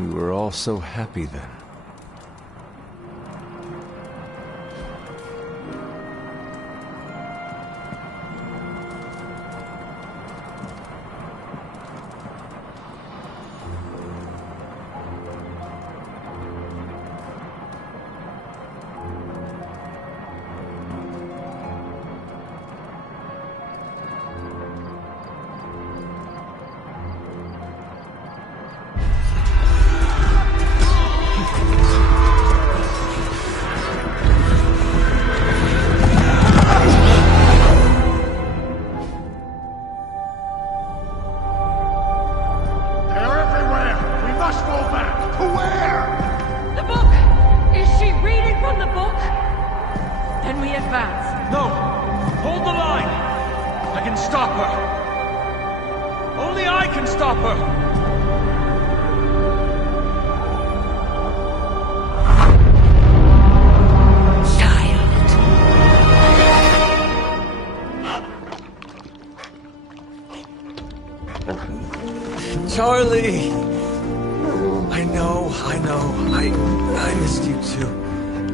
We were all so happy then. Charlie! I know. I missed you too.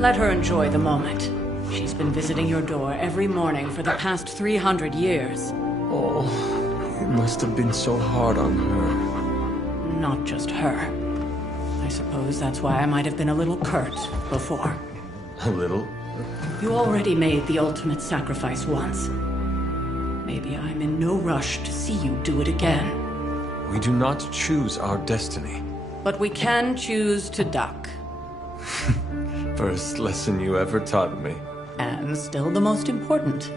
Let her enjoy the moment. She's been visiting your door every morning for the past 300 years. Oh, it must have been so hard on her. Not just her. I suppose that's why I might have been a little curt before. A little? You already made the ultimate sacrifice once. Maybe I'm in no rush to see you do it again. We do not choose our destiny. But we can choose to duck. First lesson you ever taught me. And still the most important.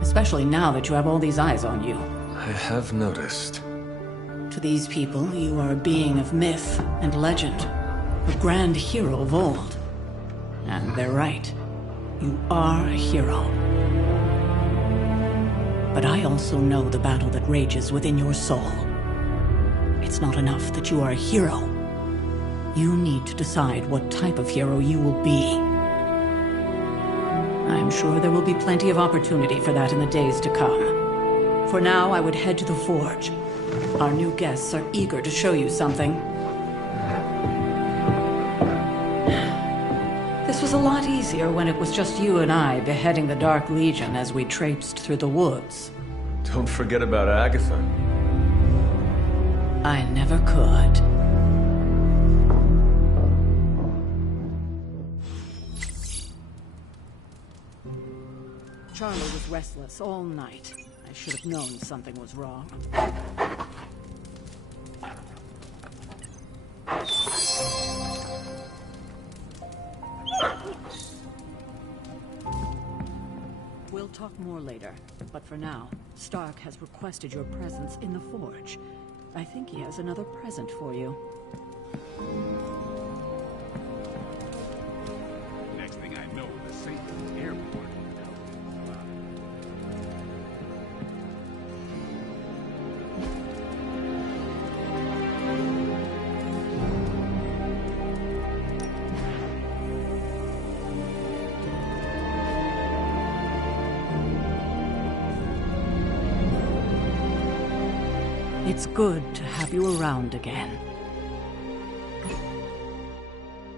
Especially now that you have all these eyes on you. I have noticed. To these people, you are a being of myth and legend. A grand hero of old. And they're right. You are a hero. But I also know the battle that rages within your soul. It's not enough that you are a hero. You need to decide what type of hero you will be. I'm sure there will be plenty of opportunity for that in the days to come. For now, I would head to the forge. Our new guests are eager to show you something. This was a lot easier when it was just you and I beheading the Dark Legion as we traipsed through the woods. Don't forget about Agatha. I never could. Charlie was restless all night. I should have known something was wrong. We'll talk more later, but for now, Stark has requested your presence in the forge. I think he has another present for you. Next thing I know, the safe is airborne. It's good to have you around again.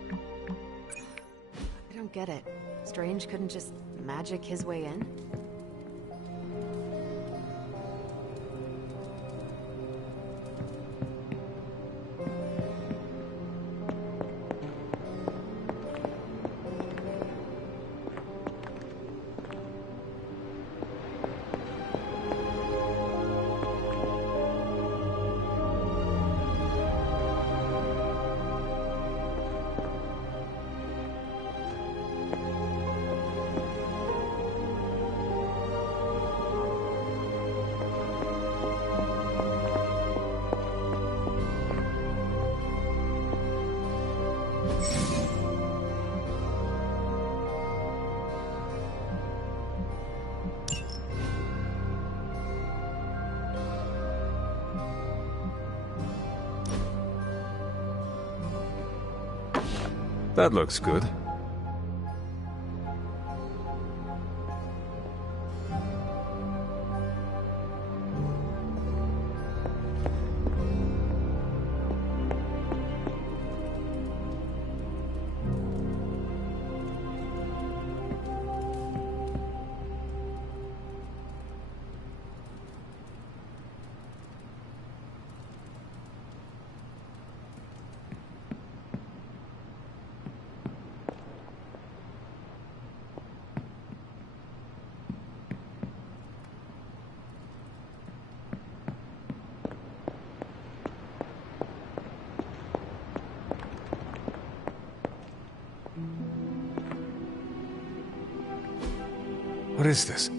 I don't get it. Strange couldn't just magic his way in? That looks good. What is this?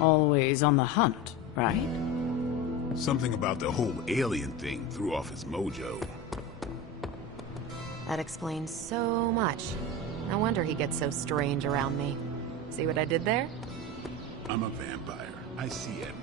Always on the hunt, right? Something about the whole alien thing threw off his mojo. That explains so much. No wonder he gets so strange around me. See what I did there? I'm a vampire. I see everything.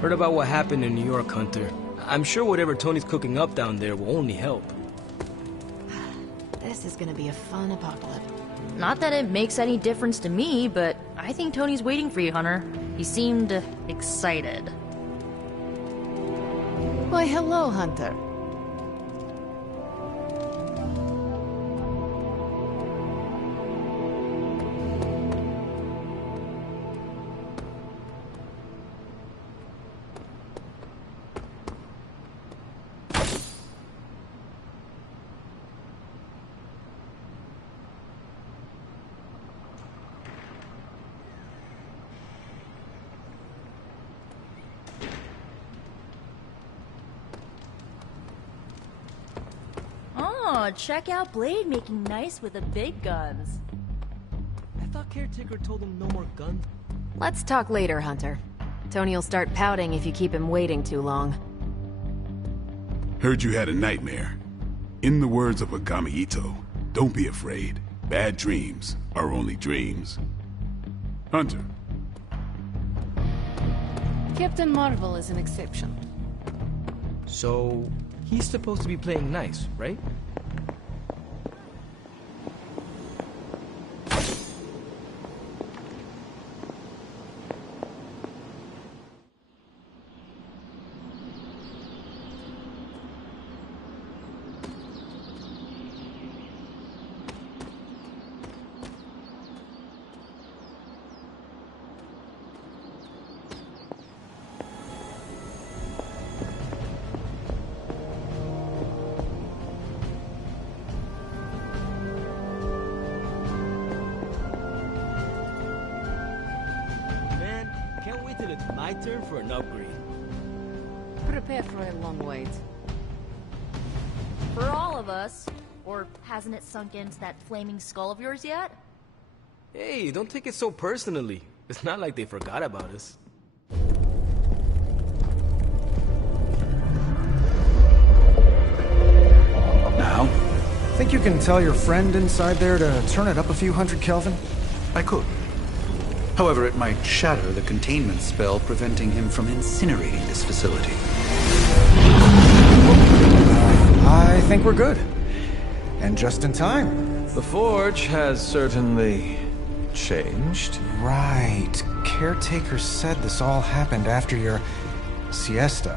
Heard about what happened in New York, Hunter. I'm sure whatever Tony's cooking up down there will only help. This is gonna be a fun apocalypse. Not that it makes any difference to me, but I think Tony's waiting for you, Hunter. He seemed excited. Why, hello, Hunter. Oh, check out Blade making nice with the big guns. I thought Caretaker told him no more guns. Let's talk later, Hunter. Tony will start pouting if you keep him waiting too long. Heard you had a nightmare. In the words of Agami Ito, don't be afraid. Bad dreams are only dreams. Hunter. Captain Marvel is an exception. So, he's supposed to be playing nice, right? It's my turn for an upgrade. Prepare for a long wait. For all of us. Or hasn't it sunk into that flaming skull of yours yet? Hey, don't take it so personally. It's not like they forgot about us. Now? Think you can tell your friend inside there to turn it up a few hundred Kelvin? I could. However, it might shatter the containment spell preventing him from incinerating this facility. I think we're good. And just in time. The Forge has certainly changed. Right. Caretaker said this all happened after your siesta.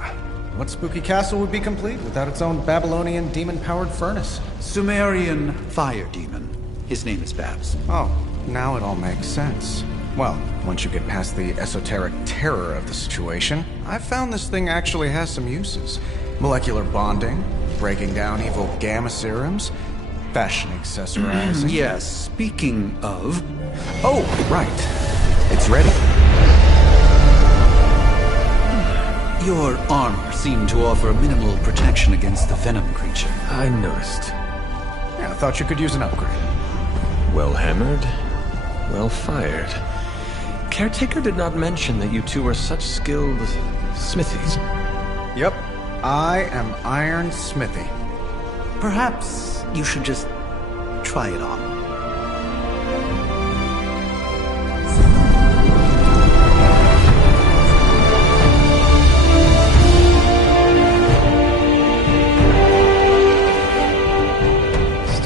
What spooky castle would be complete without its own Babylonian demon-powered furnace? Sumerian fire demon. His name is Babs. Oh, now it all makes sense. Well, once you get past the esoteric terror of the situation, I've found this thing actually has some uses. Molecular bonding, breaking down evil gamma serums, fashion accessorizing. Yes, speaking of... Oh, right. It's ready. Your armor seemed to offer minimal protection against the venom creature. I noticed. Yeah, I thought you could use an upgrade. Well hammered, well fired. Caretaker did not mention that you two were such skilled smithies. Yep, I am Iron Smithy. Perhaps you should just try it on.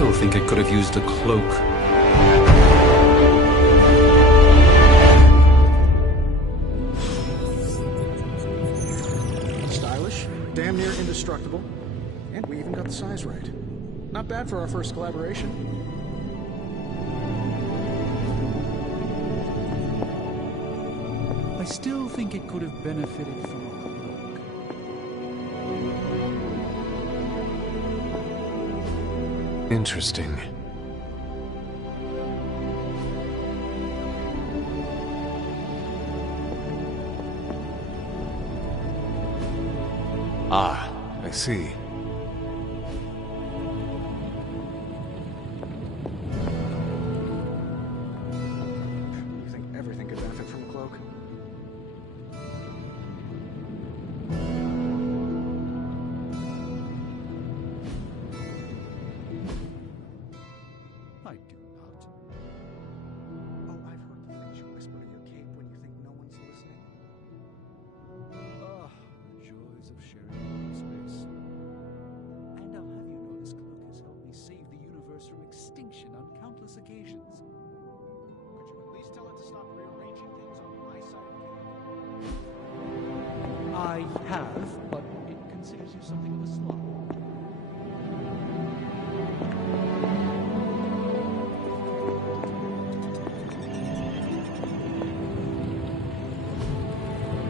Still think it could have used a cloak. Stylish, damn near indestructible, and we even got the size right. Not bad for our first collaboration. I still think it could have benefited from a cloak. Interesting. Ah, I see. You think everything could benefit from a cloak? I do not. Oh, I've heard the things you whisper to your cape when you think no one's listening. Ah, the joys of sharing space. And I'll have you know this cloak has helped me save the universe from extinction on countless occasions. Could you at least tell it to stop rearranging things on my side of the I have, but it considers you something of a slob.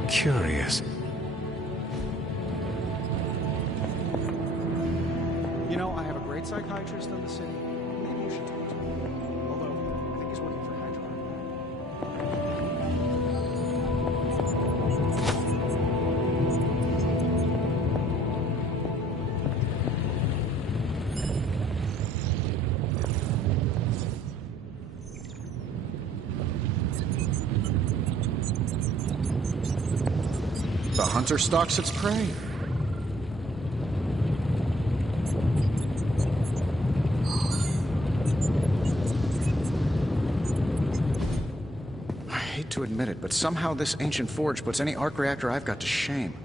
Curious. You know, I have a great psychiatrist in the city. Maybe you should talk to him. Although, I think he's working for Hydra. The hunter stalks its prey. I hate to admit it, but somehow this ancient forge puts any arc reactor I've got to shame.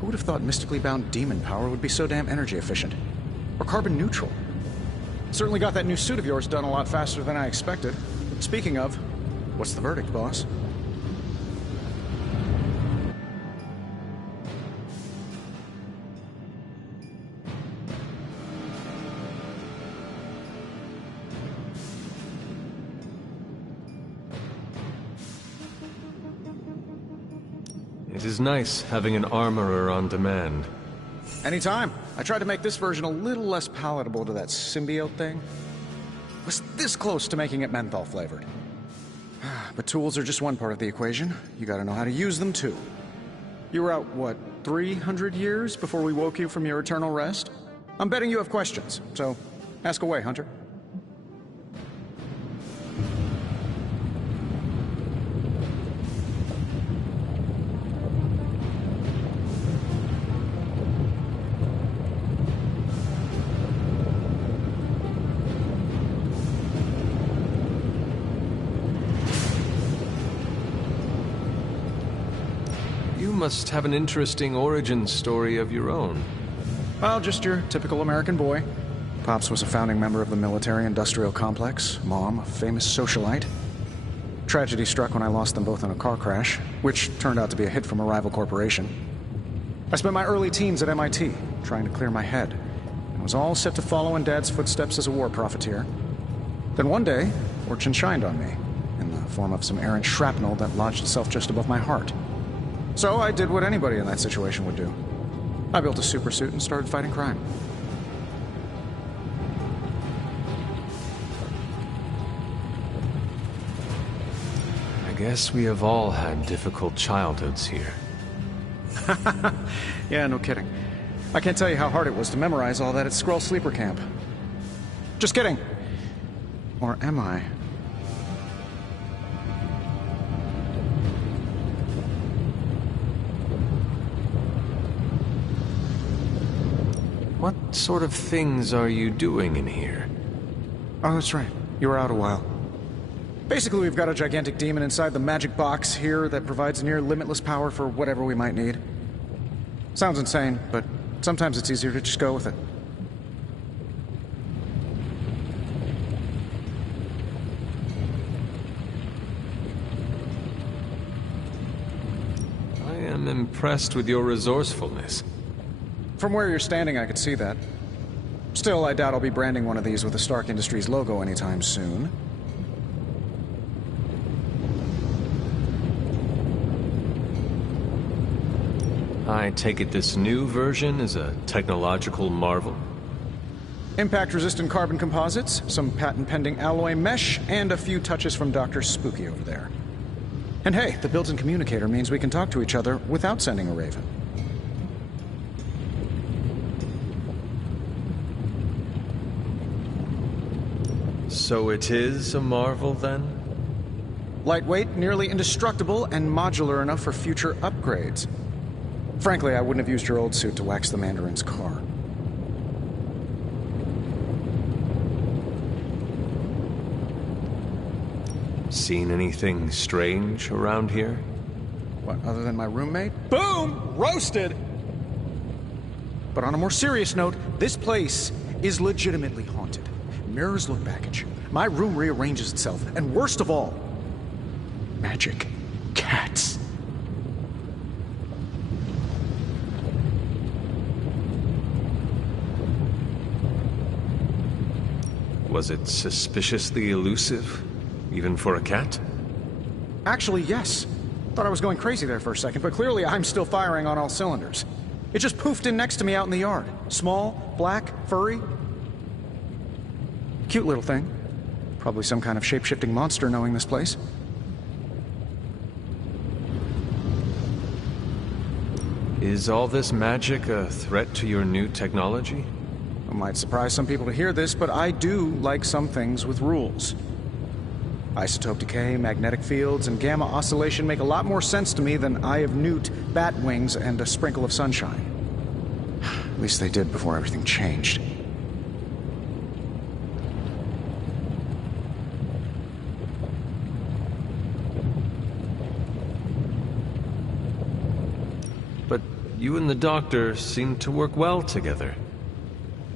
Who would have thought mystically bound demon power would be so damn energy efficient? Or carbon neutral? Certainly got that new suit of yours done a lot faster than I expected. Speaking of, what's the verdict, boss? It is nice having an armorer on demand. Anytime. I tried to make this version a little less palatable to that symbiote thing. Was this close to making it menthol flavored. But tools are just one part of the equation. You gotta know how to use them too. You were out, what, 300 years before we woke you from your eternal rest? I'm betting you have questions, so ask away, Hunter. You must have an interesting origin story of your own. Well, just your typical American boy. Pops was a founding member of the military-industrial complex. Mom, a famous socialite. Tragedy struck when I lost them both in a car crash, which turned out to be a hit from a rival corporation. I spent my early teens at MIT, trying to clear my head, and was all set to follow in Dad's footsteps as a war profiteer. Then one day, fortune shined on me, in the form of some errant shrapnel that lodged itself just above my heart. So I did what anybody in that situation would do. I built a supersuit and started fighting crime. I guess we have all had difficult childhoods here. Yeah, no kidding. I can't tell you how hard it was to memorize all that at Skrull Sleeper Camp. Just kidding. Or am I? What sort of things are you doing in here? Oh, that's right. You were out a while. Basically, we've got a gigantic demon inside the magic box here that provides near limitless power for whatever we might need. Sounds insane, but sometimes it's easier to just go with it. I am impressed with your resourcefulness. From where you're standing, I could see that. Still, I doubt I'll be branding one of these with the Stark Industries logo anytime soon. I take it this new version is a technological marvel? Impact-resistant carbon composites, some patent-pending alloy mesh, and a few touches from Dr. Spooky over there. And hey, the built-in communicator means we can talk to each other without sending a raven. So it is a marvel, then? Lightweight, nearly indestructible, and modular enough for future upgrades. Frankly, I wouldn't have used your old suit to wax the Mandarin's car. Seen anything strange around here? What, other than my roommate? Boom! Roasted! But on a more serious note, this place is legitimately haunted. Mirrors look back at you. My room rearranges itself. And worst of all, magic cats. Was it suspiciously elusive, even for a cat? Actually, yes. Thought I was going crazy there for a second, but clearly I'm still firing on all cylinders. It just poofed in next to me out in the yard. Small, black, furry. Cute little thing. Probably some kind of shape-shifting monster knowing this place. Is all this magic a threat to your new technology? It might surprise some people to hear this, but I do like some things with rules. Isotope decay, magnetic fields, and gamma oscillation make a lot more sense to me than Eye of Newt, bat wings, and a sprinkle of sunshine. At least they did before everything changed. But you and the doctor seem to work well together.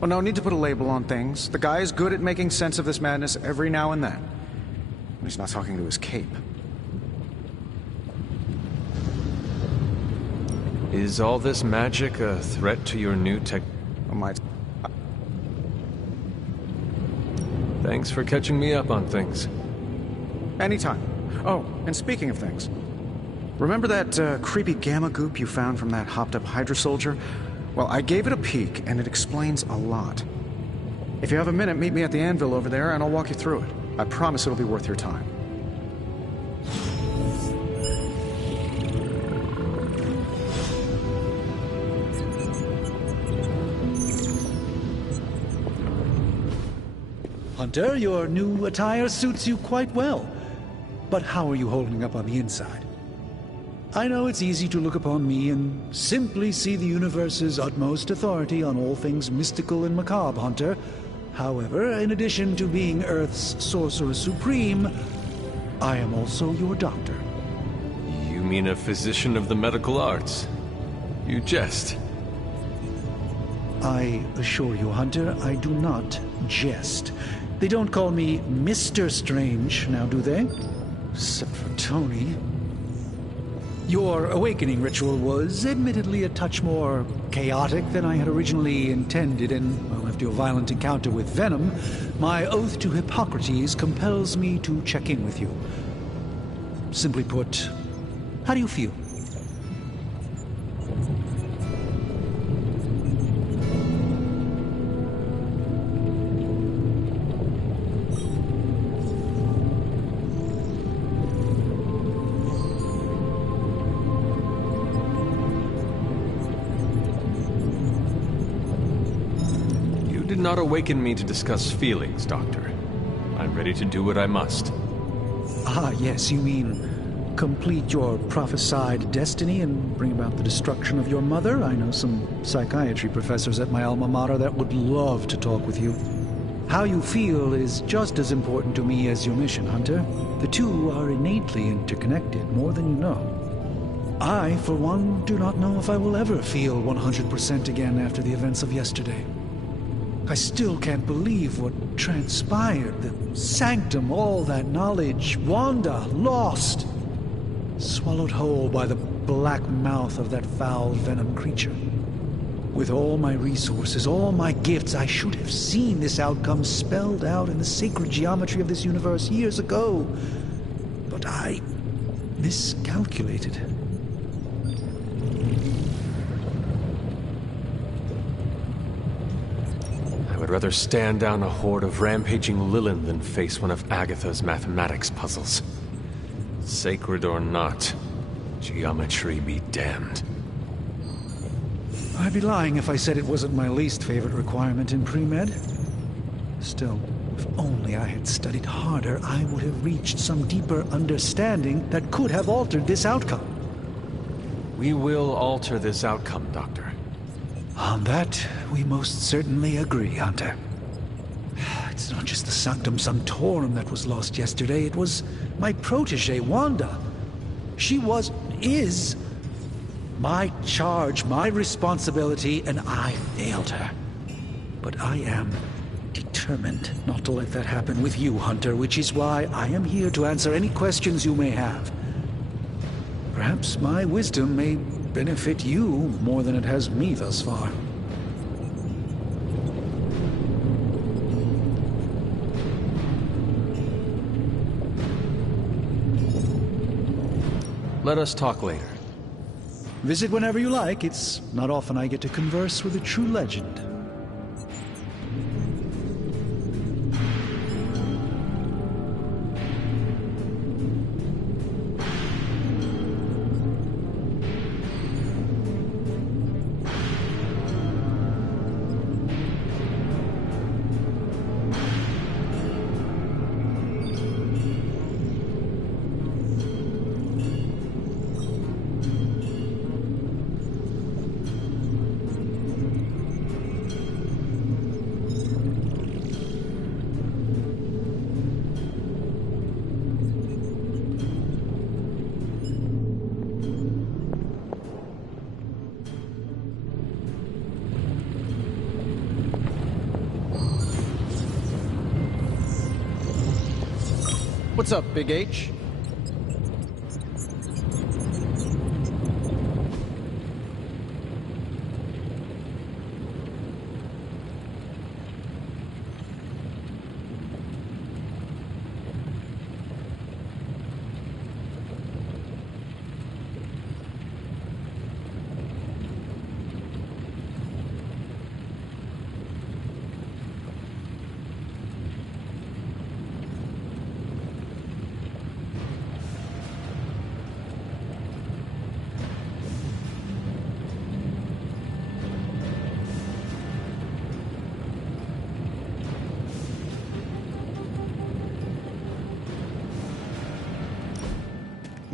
Well, no need to put a label on things. The guy is good at making sense of this madness every now and then. When he's not talking to his cape. Is all this magic a threat to your new tech? Oh, my... Thanks for catching me up on things. Anytime. Oh, and speaking of things, remember that creepy gamma goop you found from that hopped-up Hydra soldier? Well, I gave it a peek, and it explains a lot. If you have a minute, meet me at the anvil over there, and I'll walk you through it. I promise it'll be worth your time. Hunter, your new attire suits you quite well. But how are you holding up on the inside? I know it's easy to look upon me and simply see the universe's utmost authority on all things mystical and macabre, Hunter. However, in addition to being Earth's Sorcerer Supreme, I am also your doctor. You mean a physician of the medical arts? You jest. I assure you, Hunter, I do not jest. They don't call me Mr. Strange, now do they? Except for Tony. Your awakening ritual was admittedly a touch more chaotic than I had originally intended, and, well, after your violent encounter with Venom, my oath to Hippocrates compels me to check in with you. Simply put, how do you feel? did not awaken me to discuss feelings, Doctor. I'm ready to do what I must. Ah, yes, you mean complete your prophesied destiny and bring about the destruction of your mother? I know some psychiatry professors at my alma mater that would love to talk with you. How you feel is just as important to me as your mission, Hunter. The two are innately interconnected, more than you know. I, for one, do not know if I will ever feel 100% again after the events of yesterday. I still can't believe what transpired. The sanctum, all that knowledge, Wanda, lost. Swallowed whole by the black mouth of that foul venom creature. With all my resources, all my gifts, I should have seen this outcome spelled out in the sacred geometry of this universe years ago. But I miscalculated. I would rather stand down a horde of rampaging Lilin than face one of Agatha's mathematics puzzles. Sacred or not, geometry be damned. I'd be lying if I said it wasn't my least favorite requirement in pre-med. Still, if only I had studied harder, I would have reached some deeper understanding that could have altered this outcome. We will alter this outcome, Doctor. On that, we most certainly agree, Hunter. It's not just the Sanctum Sanctorum that was lost yesterday, it was my protege, Wanda. She is my charge, my responsibility, and I failed her. But I am determined not to let that happen with you, Hunter, which is why I am here to answer any questions you may have. Perhaps my wisdom may benefit you more than it has me thus far. Let us talk later. Visit whenever you like. It's not often I get to converse with a true legend. What's up, Big H?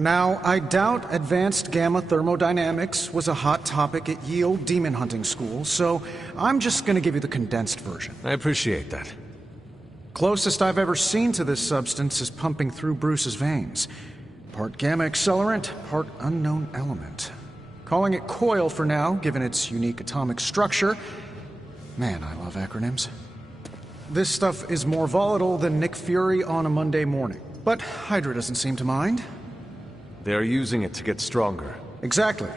Now, I doubt advanced gamma thermodynamics was a hot topic at Ye Olde Demon Hunting School, so I'm just gonna give you the condensed version. I appreciate that. Closest I've ever seen to this substance is pumping through Bruce's veins. Part gamma accelerant, part unknown element. Calling it coil for now, given its unique atomic structure. Man, I love acronyms. This stuff is more volatile than Nick Fury on a Monday morning. But Hydra doesn't seem to mind. They are using it to get stronger. Exactly.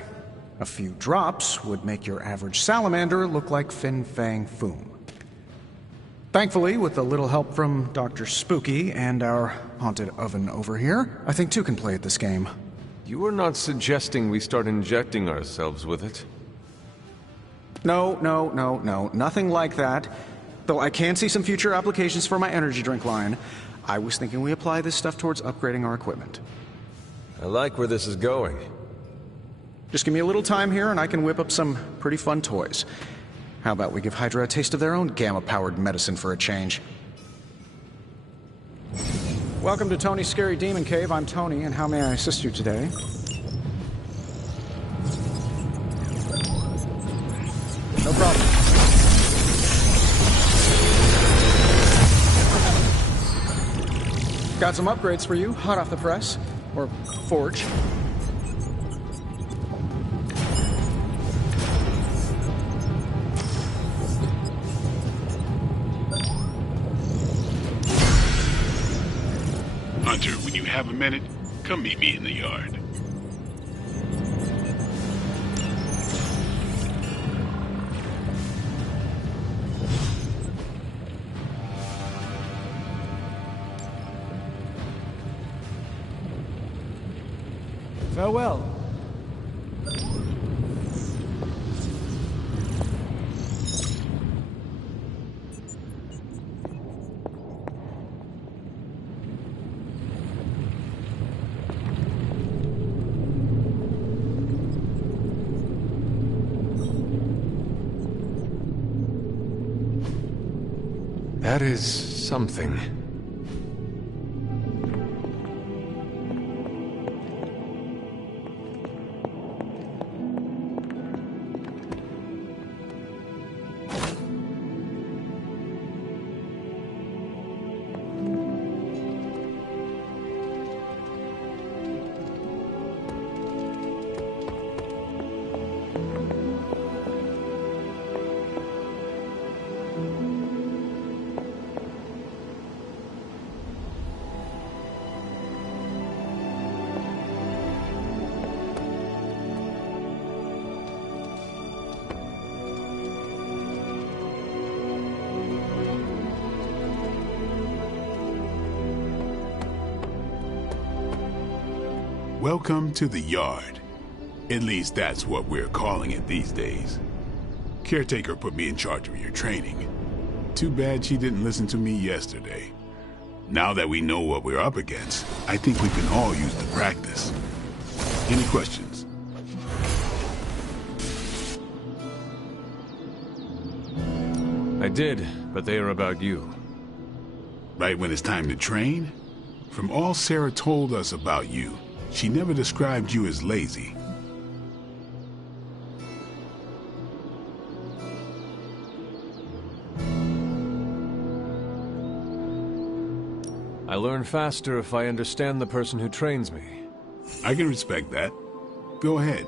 A few drops would make your average salamander look like Fin Fang Foom. Thankfully, with a little help from Dr. Spooky and our haunted oven over here, I think two can play at this game. You are not suggesting we start injecting ourselves with it? No, nothing like that. Though I can see some future applications for my energy drink line. I was thinking we apply this stuff towards upgrading our equipment. I like where this is going. Just give me a little time here and I can whip up some pretty fun toys. How about we give Hydra a taste of their own gamma-powered medicine for a change? Welcome to Tony's Scary Demon Cave. I'm Tony, and how may I assist you today? No problem. Got some upgrades for you, hot off the press. Or forge. Hunter, when you have a minute, come meet me in the yard. Farewell. That is something. Welcome to the yard. At least that's what we're calling it these days. Caretaker put me in charge of your training. Too bad she didn't listen to me yesterday. Now that we know what we're up against, I think we can all use the practice. Any questions? I did, but they are about you. Right when it's time to train? From all Sarah told us about you, she never described you as lazy. I learn faster if I understand the person who trains me. I can respect that. Go ahead.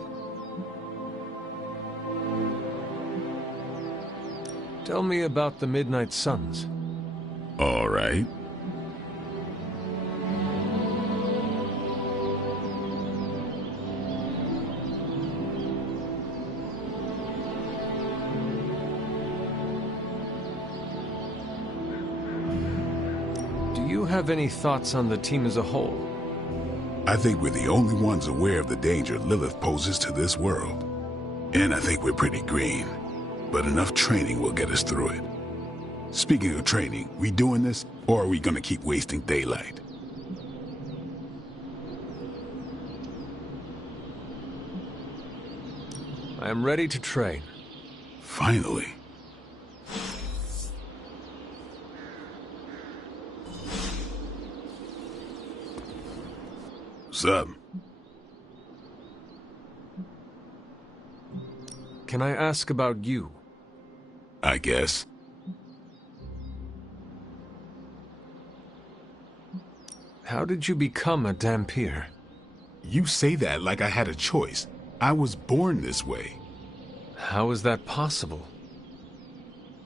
Tell me about the Midnight Suns. All right. Do you have any thoughts on the team as a whole? I think we're the only ones aware of the danger Lilith poses to this world. And I think we're pretty green. But enough training will get us through it. Speaking of training, we doing this, or are we gonna keep wasting daylight? I am ready to train. Finally. What's up? Can I ask about you? I guess. How did you become a Dhampir? You say that like I had a choice. I was born this way. How is that possible?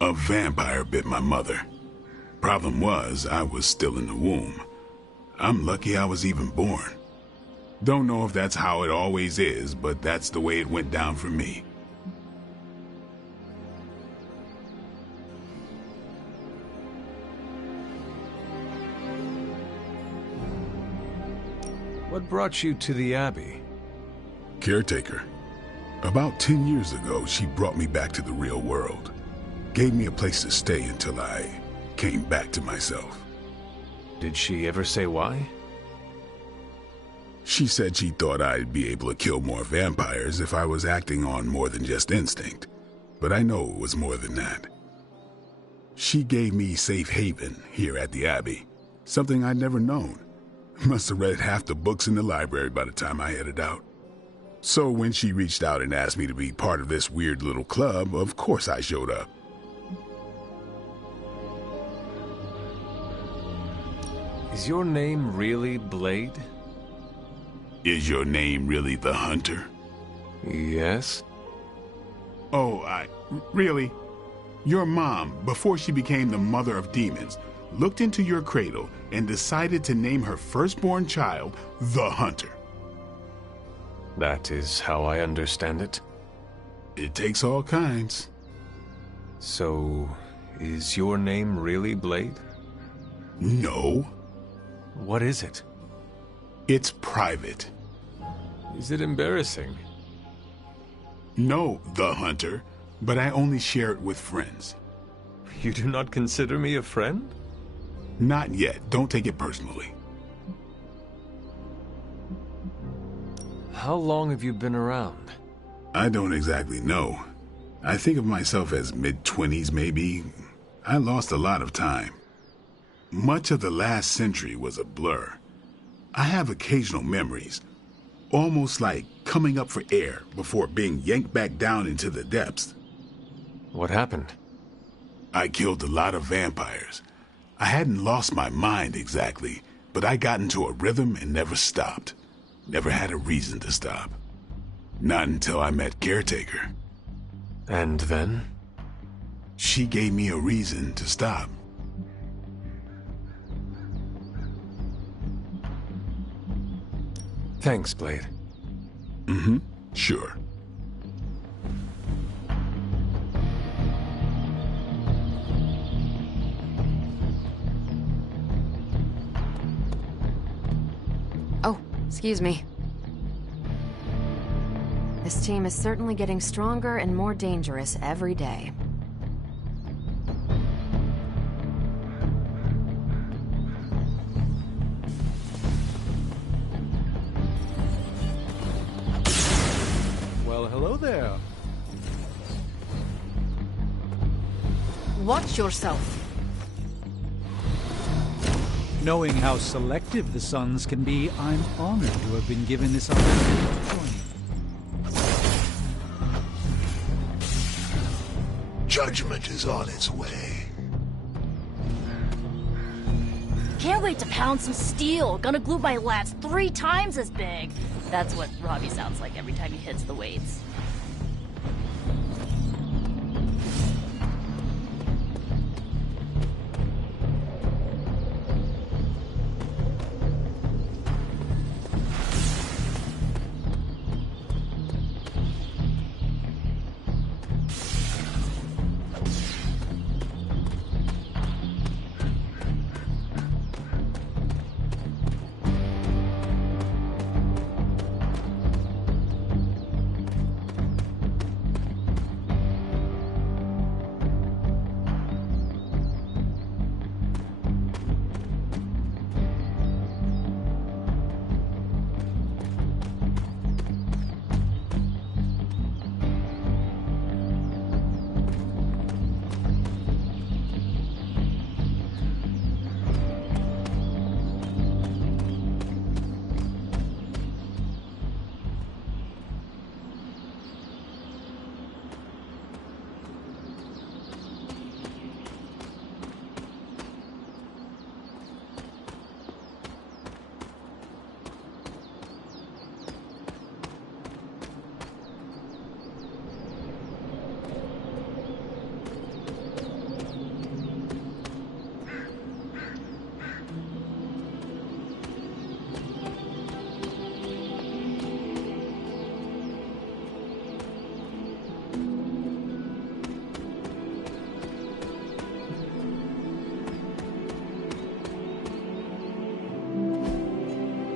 A vampire bit my mother. Problem was, I was still in the womb. I'm lucky I was even born. Don't know if that's how it always is, but that's the way it went down for me. What brought you to the Abbey? Caretaker. About 10 years ago, she brought me back to the real world. Gave me a place to stay until I came back to myself. Did she ever say why? She said she thought I'd be able to kill more vampires if I was acting on more than just instinct. but I know it was more than that. She gave me safe haven here at the Abbey, something I'd never known. Must have read half the books in the library by the time I headed out. So when she reached out and asked me to be part of this weird little club, of course I showed up. Is your name really Blade? Is your name really the Hunter? Yes. Oh, really? Your mom, before she became the mother of demons, looked into your cradle and decided to name her firstborn child the Hunter. That is how I understand it. It takes all kinds. So, is your name really Blade? No. What is it? It's private. Is it embarrassing? No, the Hunter, but I only share it with friends. You do not consider me a friend? Not yet. Don't take it personally. How long have you been around? I don't exactly know. I think of myself as mid-20s, maybe. I lost a lot of time. Much of the last century was a blur. I have occasional memories, almost like coming up for air before being yanked back down into the depths. What happened? I killed a lot of vampires. I hadn't lost my mind exactly, but I got into a rhythm and never stopped. Never had a reason to stop. Not until I met Caretaker. And then? She gave me a reason to stop. Thanks, Blade. Mm-hmm. Sure. Oh, excuse me. This team is certainly getting stronger and more dangerous every day. Well, hello there. Watch yourself. Knowing how selective the Suns can be, I'm honored to have been given this opportunity to join you. Judgment is on its way. Can't wait to pound some steel. Gonna glue my lats 3 times as big. That's what Robbie sounds like every time he hits the weights.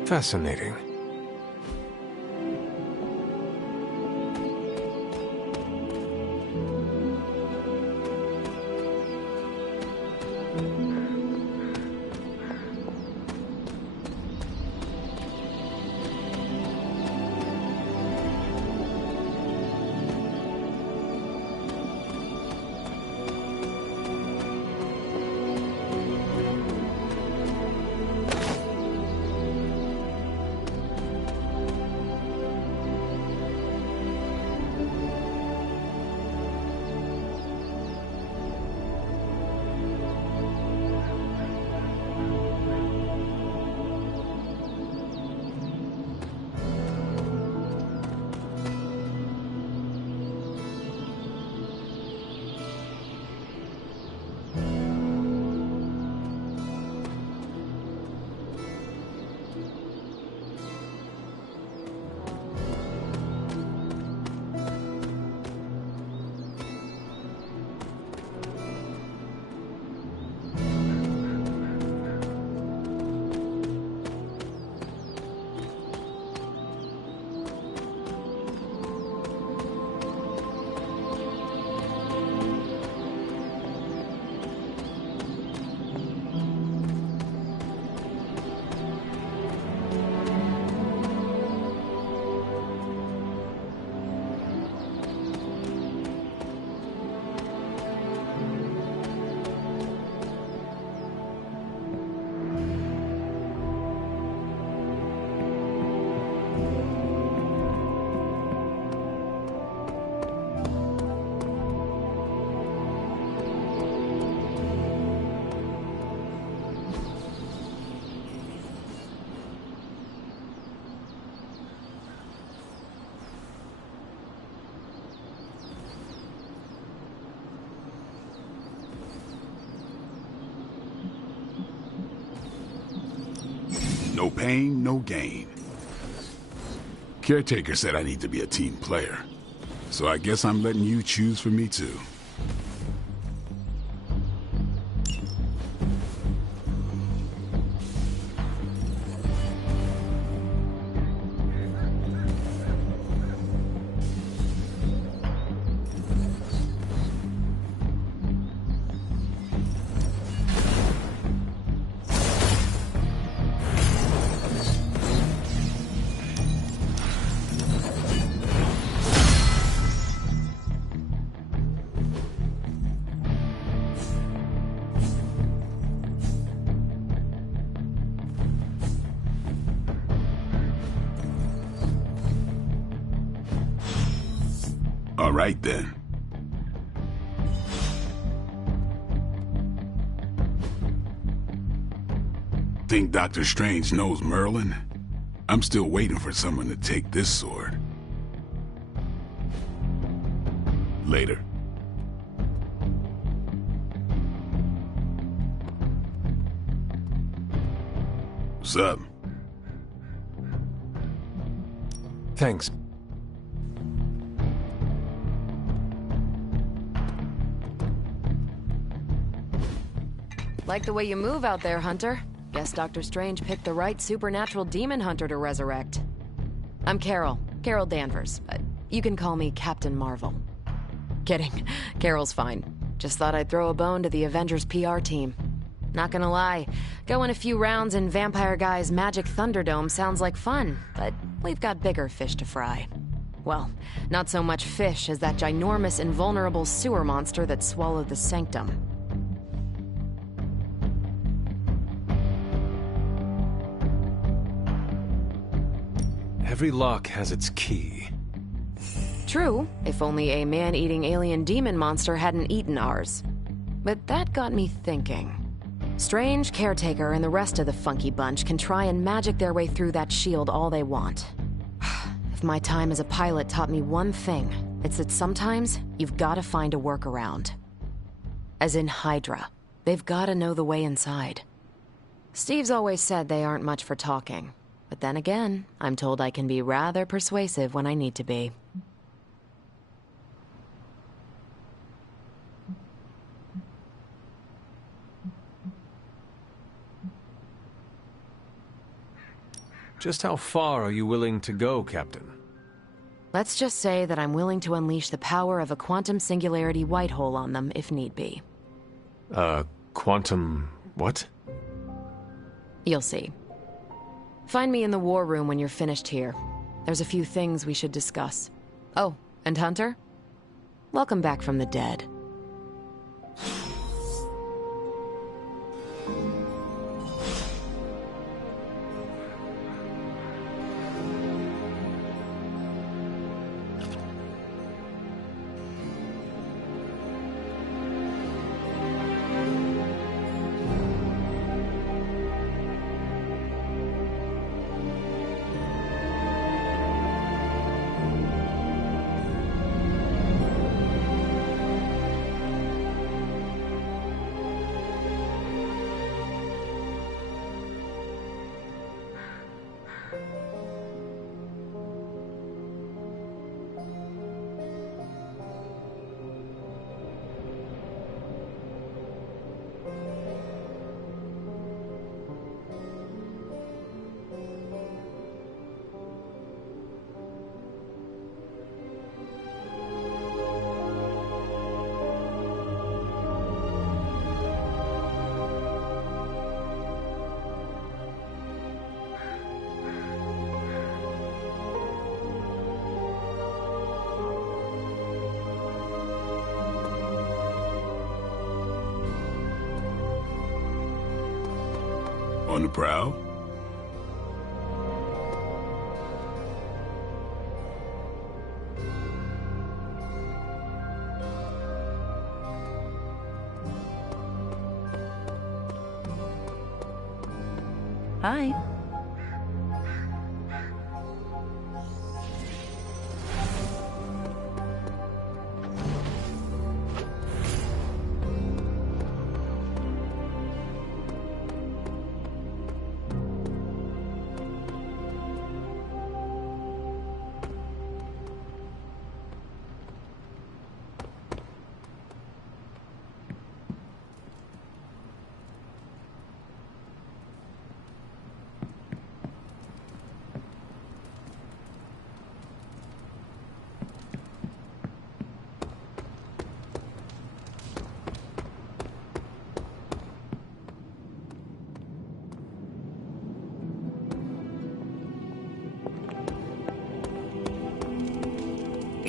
Fascinating. No pain, no gain. Caretaker said I need to be a team player, so I guess I'm letting you choose for me too. All right, then. Think Dr. Strange knows Merlin? I'm still waiting for someone to take this sword. Later. What's up? Thanks. Like the way you move out there, Hunter. Guess Dr. Strange picked the right supernatural demon hunter to resurrect. I'm Carol Danvers, but you can call me Captain Marvel. Kidding, Carol's fine. Just thought I'd throw a bone to the Avengers PR team. Not gonna lie, going a few rounds in Vampire Guy's Magic Thunderdome sounds like fun, but we've got bigger fish to fry. Well, not so much fish as that ginormous invulnerable sewer monster that swallowed the Sanctum. Every lock has its key. True, if only a man-eating alien demon monster hadn't eaten ours. But that got me thinking. Strange, Caretaker, and the rest of the funky bunch can try and magic their way through that shield all they want. If my time as a pilot taught me one thing, it's that sometimes you've gotta find a workaround. As in Hydra. They've gotta know the way inside. Steve's always said they aren't much for talking. But then again, I'm told I can be rather persuasive when I need to be. Just how far are you willing to go, Captain? Let's just say that I'm willing to unleash the power of a quantum singularity white hole on them if need be. Quantum... what? You'll see. Find me in the war room when you're finished here. There's a few things we should discuss. Oh, and Hunter? Welcome back from the dead. On the prowl? Hi.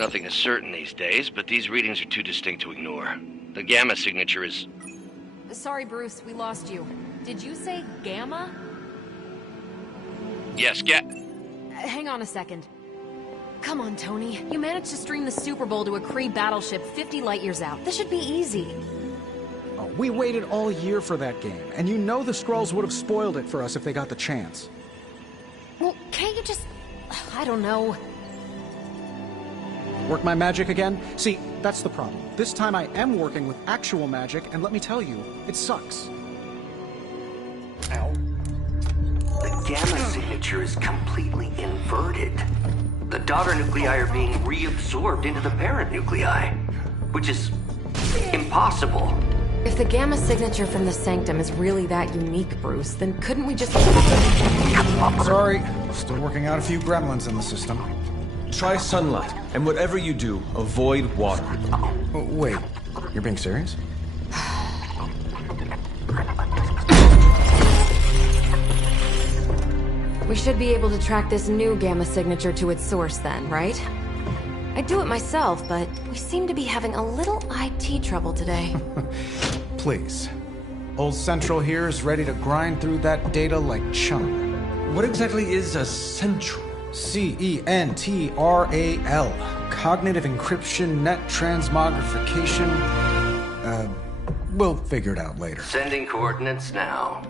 Nothing is certain these days, but these readings are too distinct to ignore. The gamma signature is... Sorry, Bruce, we lost you. Did you say Gamma? Yes, Hang on a second. Come on, Tony. You managed to stream the Super Bowl to a Kree battleship 50 light-years out. This should be easy. Oh, we waited all year for that game, and you know the Skrulls would have spoiled it for us if they got the chance. Well, can't you just... I don't know. Work my magic again? See, that's the problem. This time I am working with actual magic, and let me tell you, it sucks. Ow. The gamma signature is completely inverted. The daughter nuclei are being reabsorbed into the parent nuclei, which is impossible. If the gamma signature from the Sanctum is really that unique, Bruce, then couldn't we just... Sorry, still working out a few gremlins in the system. Try sunlight, and whatever you do, avoid water. Oh, wait, you're being serious? We should be able to track this new gamma signature to its source then, right? I'd do it myself, but we seem to be having a little IT trouble today. Please. Old Central here is ready to grind through that data like chum. What exactly is a Central? CENTRAL. Cognitive encryption, net transmogrification. We'll figure it out later. Sending coordinates now.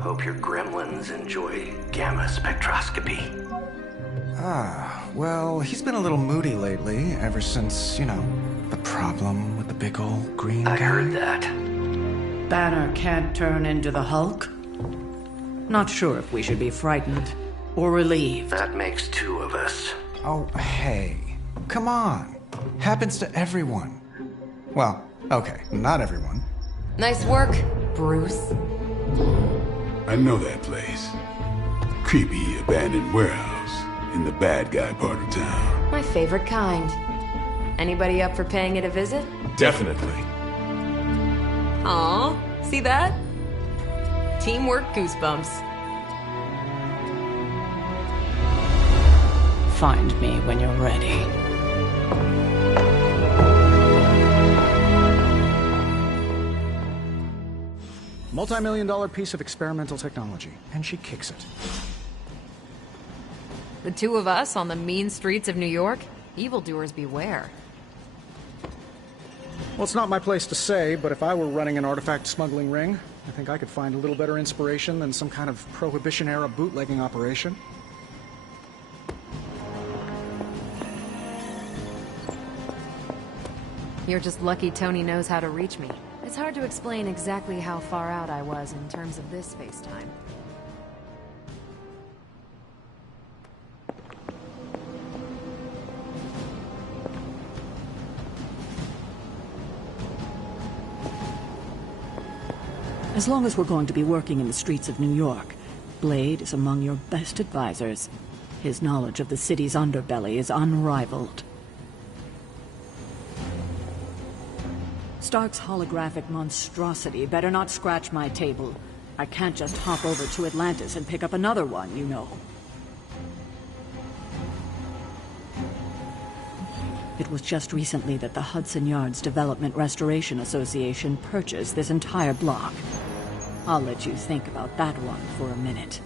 Hope your gremlins enjoy gamma spectroscopy. Ah, well, he's been a little moody lately, ever since, you know, the problem with the big old green guy. I heard that. Banner can't turn into the Hulk? Not sure if we should be frightened or relieved. That makes two of us. Oh, hey. Come on. Happens to everyone. Well, okay, not everyone. Nice work, Bruce. I know that place. Creepy abandoned warehouse in the bad guy part of town. My favorite kind. Anybody up for paying it a visit? Definitely. Aw, see that? Teamwork goosebumps. Find me when you're ready. Multi-million-dollar piece of experimental technology, and she kicks it. The two of us on the mean streets of New York? Evildoers beware. Well, it's not my place to say, but if I were running an artifact smuggling ring, I think I could find a little better inspiration than some kind of Prohibition-era bootlegging operation. You're just lucky Tony knows how to reach me. It's hard to explain exactly how far out I was in terms of this space-time. As long as we're going to be working in the streets of New York, Blade is among your best advisors. His knowledge of the city's underbelly is unrivaled. Stark's holographic monstrosity better not scratch my table. I can't just hop over to Atlantis and pick up another one, you know. It was just recently that the Hudson Yards Development Restoration Association purchased this entire block. I'll let you think about that one for a minute.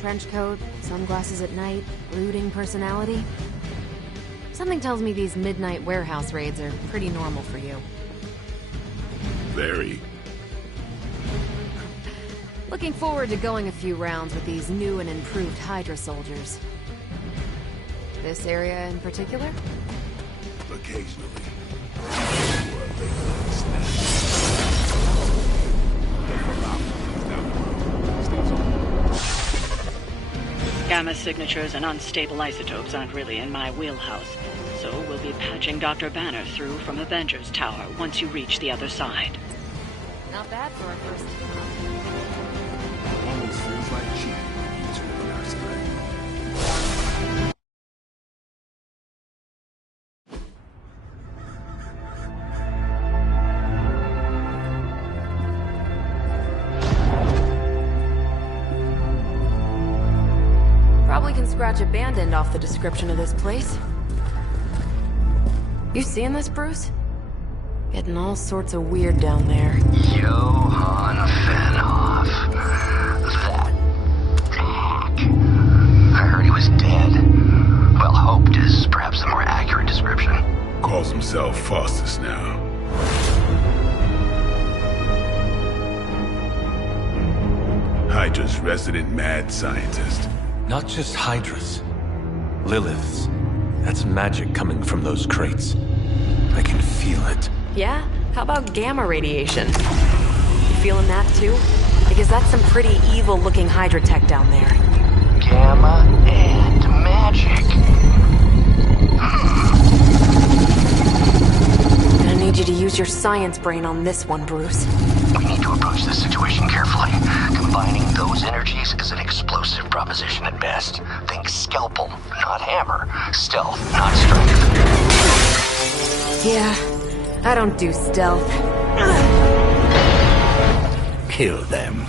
Trench coat, sunglasses at night, brooding personality. Something tells me these midnight warehouse raids are pretty normal for you. Very. Looking forward to going a few rounds with these new and improved Hydra soldiers. This area in particular? Occasionally. Gamma signatures and unstable isotopes aren't really in my wheelhouse, so we'll be patching Dr. Banner through from Avengers Tower once you reach the other side. Not bad for our first time. Almost feels like cheating when you two on our side. Probably can scratch abandoned off the description of this place. You seeing this, Bruce? Getting all sorts of weird down there. Johann Fenhoff. That hack. I heard he was dead. Well, hoped is perhaps the more accurate description. Calls himself Faustus now. Hydra's resident mad scientist. Not just Hydra's. Lilith's. That's magic coming from those crates. I can feel it. Yeah? How about gamma radiation? You feeling that too? Because that's some pretty evil-looking Hydra tech down there. Gamma and magic. Gonna need you to use your science brain on this one, Bruce. We need to approach this situation carefully. Combining those energies is an explosive proposition at best. Think scalpel, not hammer. Stealth, not strength. Yeah, I don't do stealth. Kill them.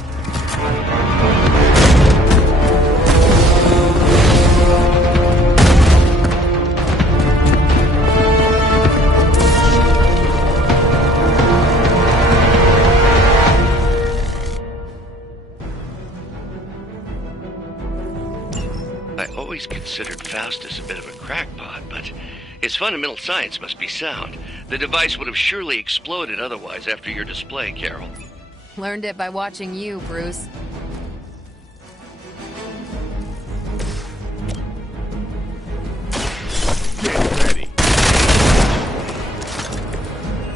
I always considered Faustus a bit of a crackpot, but his fundamental science must be sound. The device would have surely exploded otherwise after your display, Carol. Learned it by watching you, Bruce. Get ready.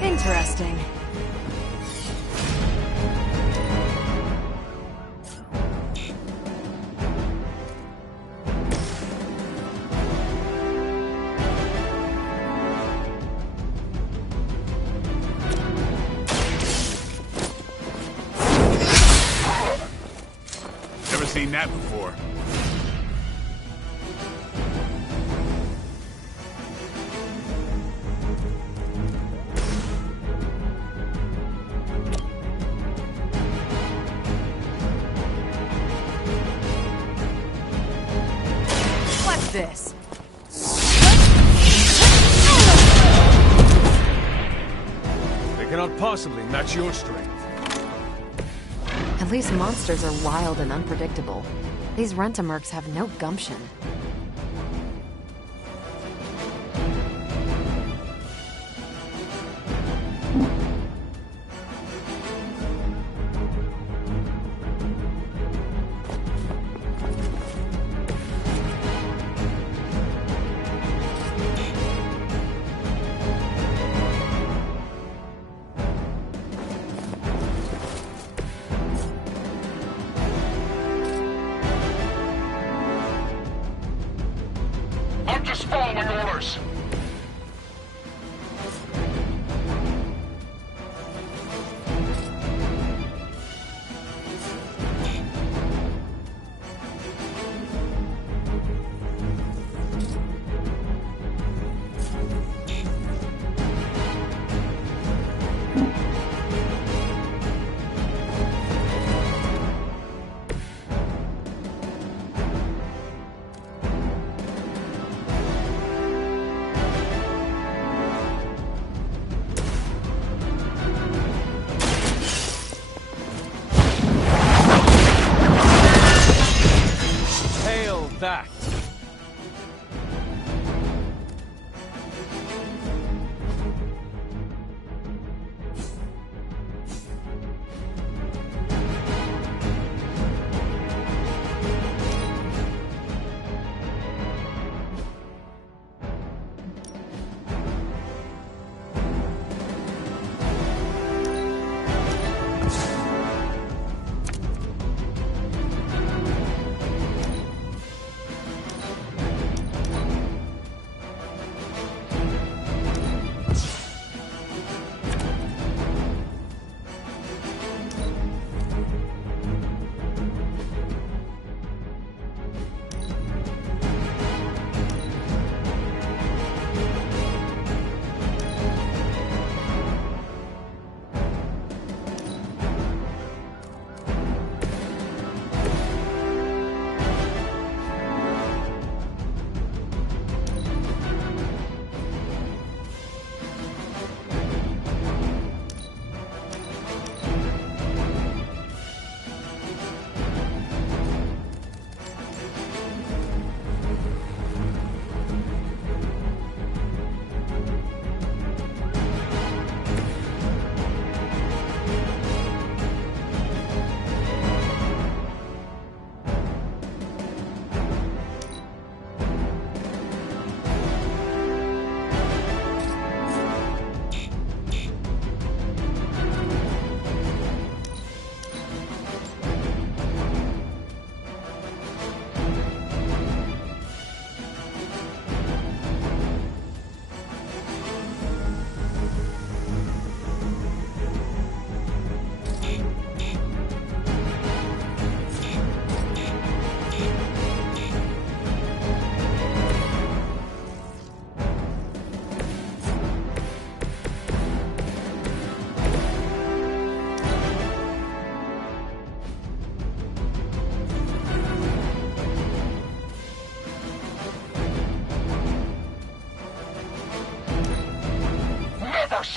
Interesting. Never seen that before. What's this? They cannot possibly match your strength. At least monsters are wild and unpredictable. These Rentamercs have no gumption. I'm just following orders. Hail that!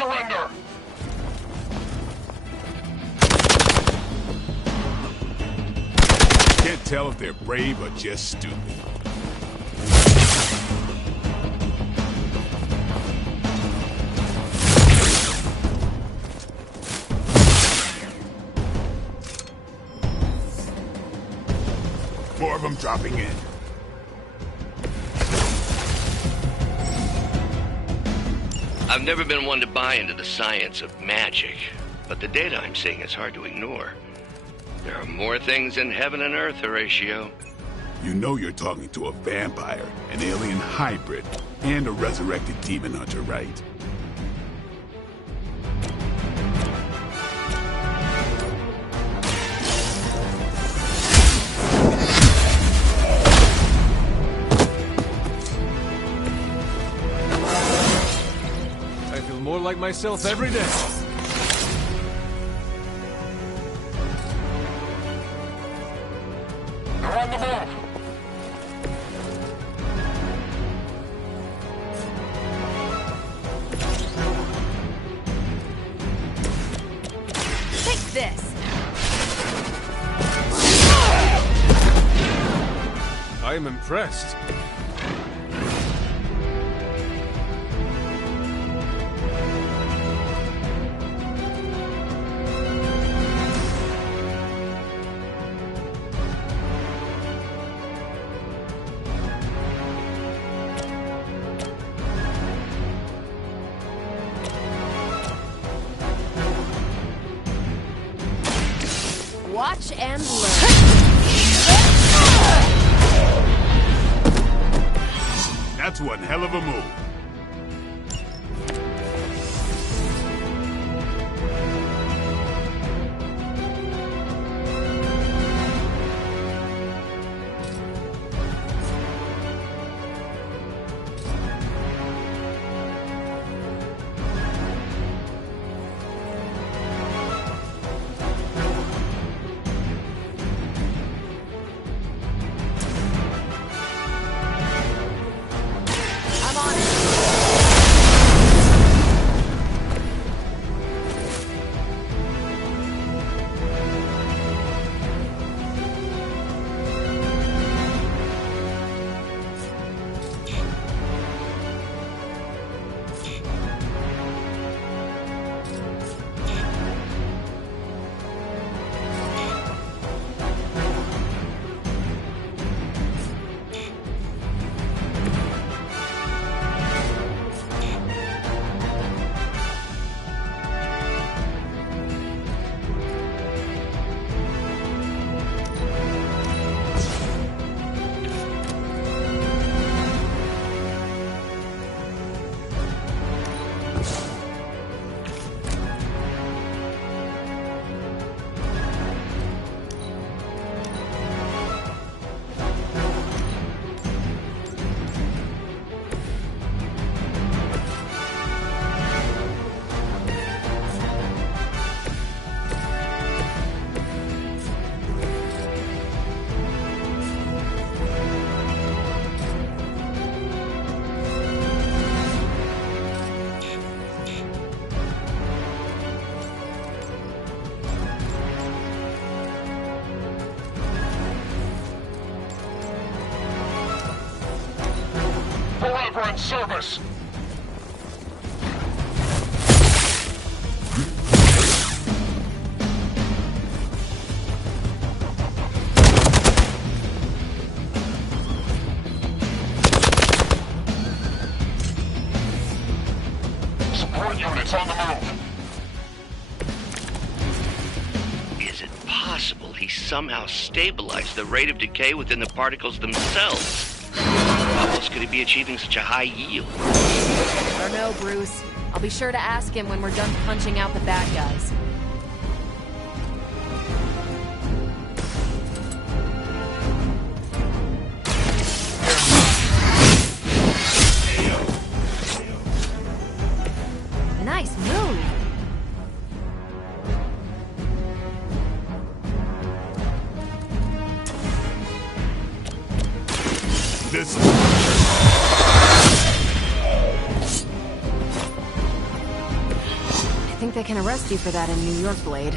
surrender! Can't tell if they're brave or just stupid. More of them dropping in. I've never been one to buy into the science of magic, but the data I'm seeing is hard to ignore. There are more things in heaven and earth, Horatio. You know you're talking to a vampire, an alien hybrid, and a resurrected demon hunter, right? I feel more like myself every day. They're on the move! Take this! I am impressed. Watch and learn. That's one hell of a move. Forever in service! Support units on the move! Is it possible he somehow stabilized the rate of decay within the particles themselves? How else could he be achieving such a high yield? I don't know, Bruce. I'll be sure to ask him when we're done punching out the bad guys. Nice move! This think they can arrest you for that in New York, Blade.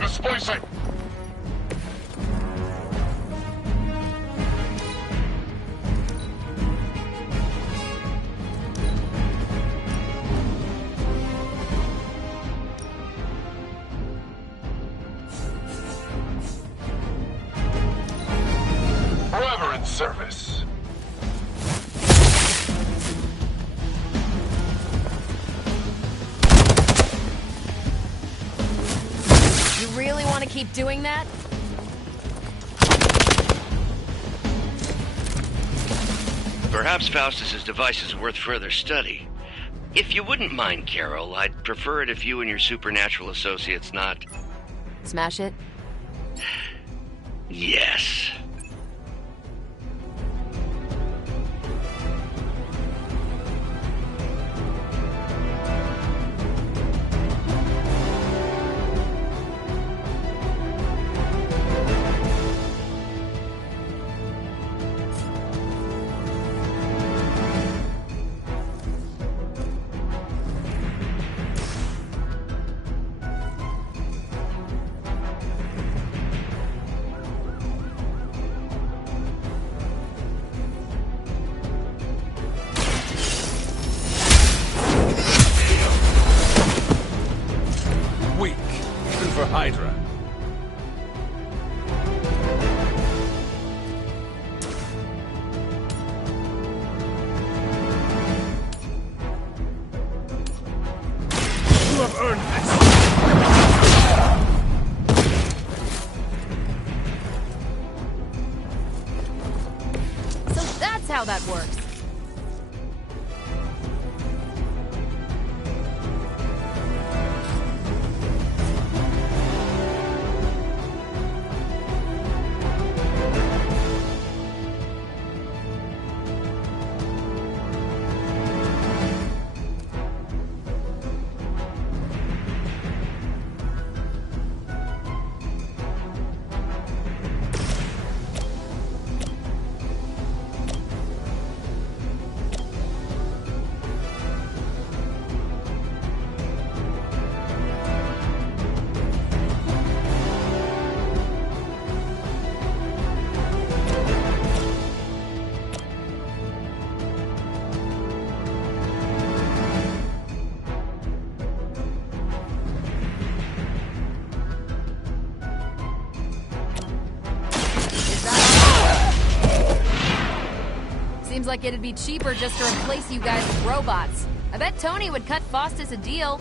Displacing! Forever in service. You really want to keep doing that? Perhaps Faustus's device is worth further study. If you wouldn't mind, Carol, I'd prefer it if you and your supernatural associates not... Smash it? Yes. Weak, even for Hydra. You have earned this. So that's how that works. Seems like it'd be cheaper just to replace you guys with robots. I bet Tony would cut Faustus a deal.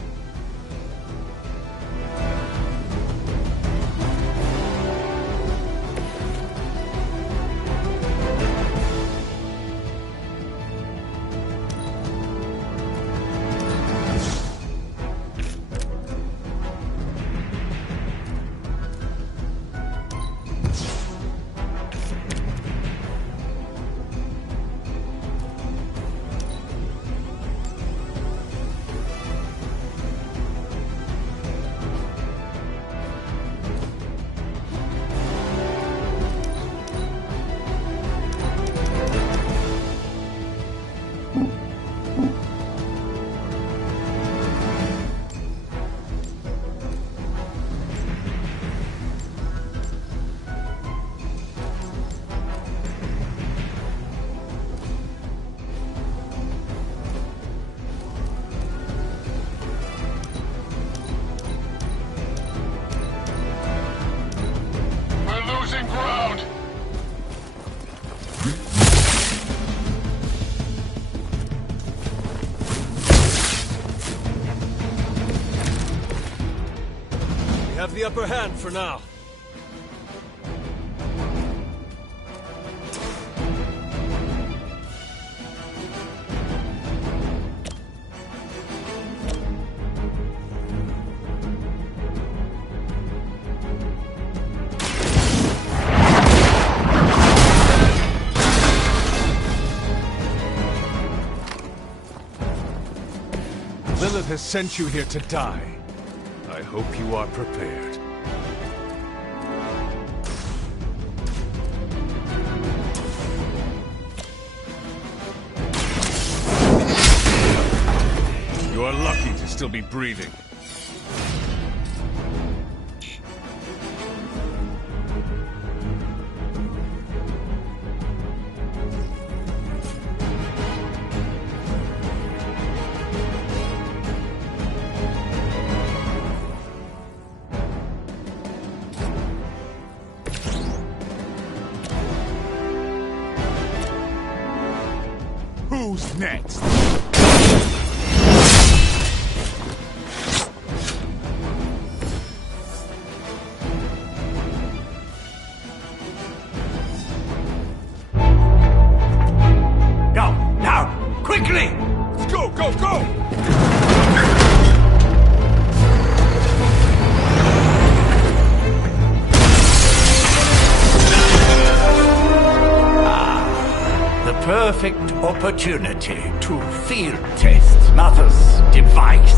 Have the upper hand for now. Lilith has sent you here to die. I hope you are prepared. You are lucky to still be breathing. Who's next? Go, now, quickly! Let's go, go, go! The perfect opportunity to field test Mother's device.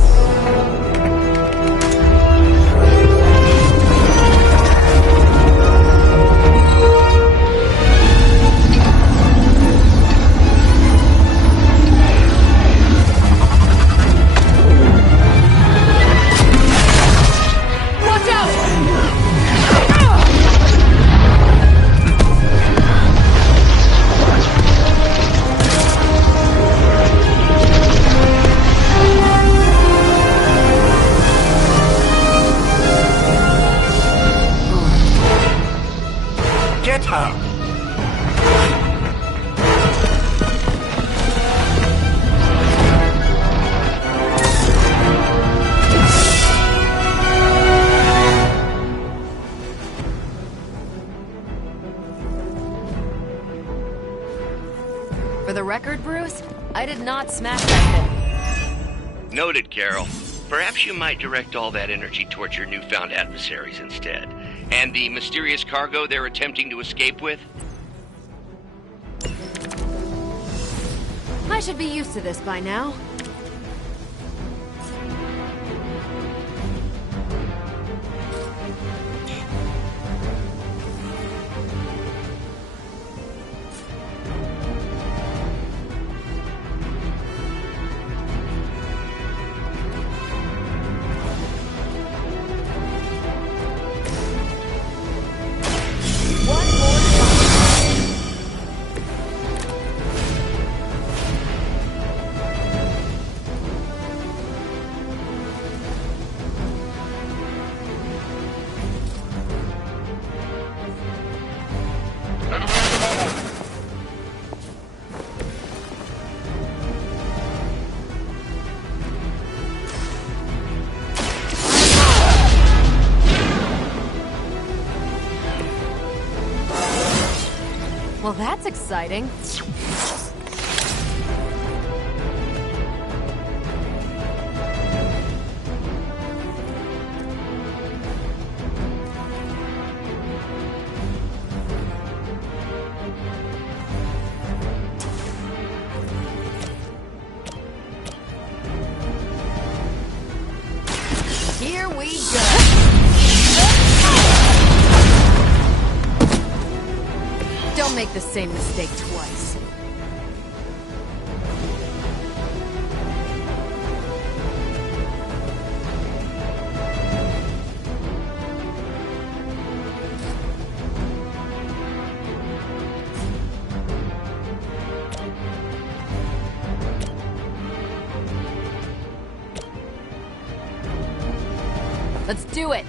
Watch out! Get her! For the record, Bruce, I did not smash that thing. Noted, Carol. Perhaps you might direct all that energy towards your newfound adversaries instead. And the mysterious cargo they're attempting to escape with? I should be used to this by now. Well, that's exciting. Here we go. Don't make the same mistake twice. Let's do it!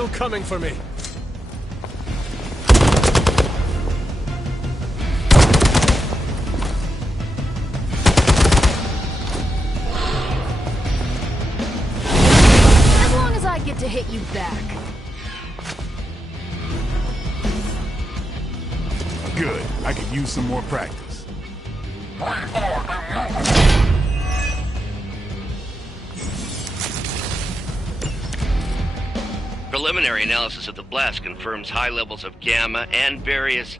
still coming for me. As long as I get to hit you back. Good. I could use some more practice. Preliminary analysis of the blast confirms high levels of gamma and various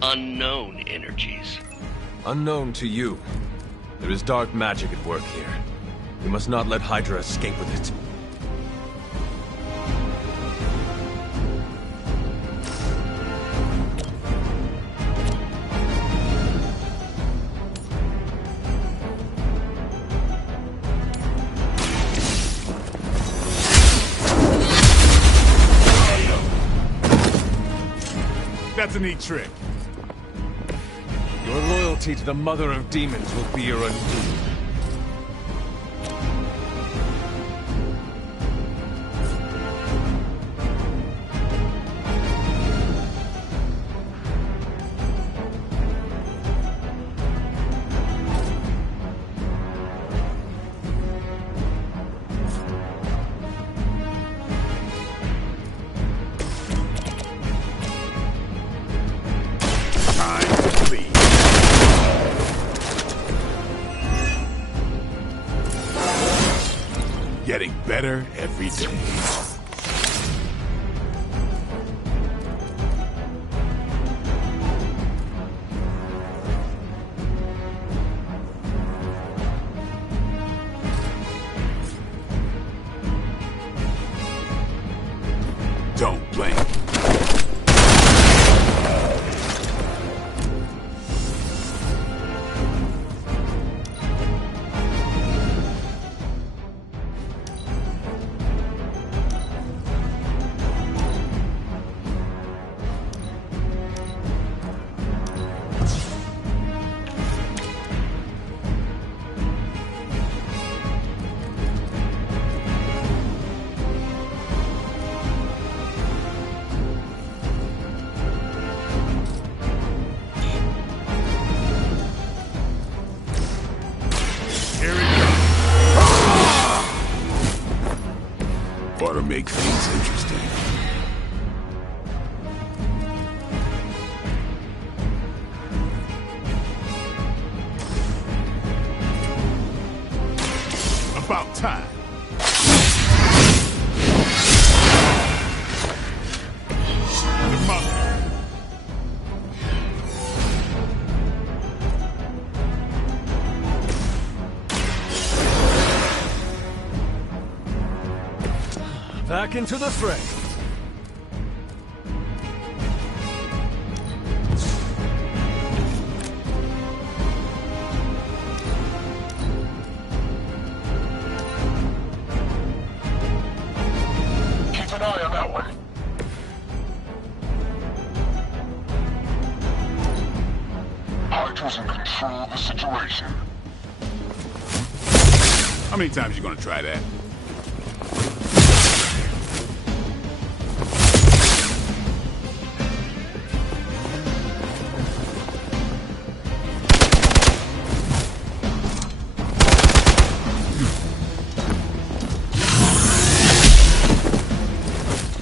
unknown energies. Unknown to you. There is dark magic at work here. We must not let Hydra escape with it. That's a neat trick. Your loyalty to the Mother of Demons will be your undoing. Getting better every day. Don't blink. Ought to make things interesting. About time. The mother. Back into the fray. Keep an eye on that one. Hydra's in control of the situation. How many times you gonna try that?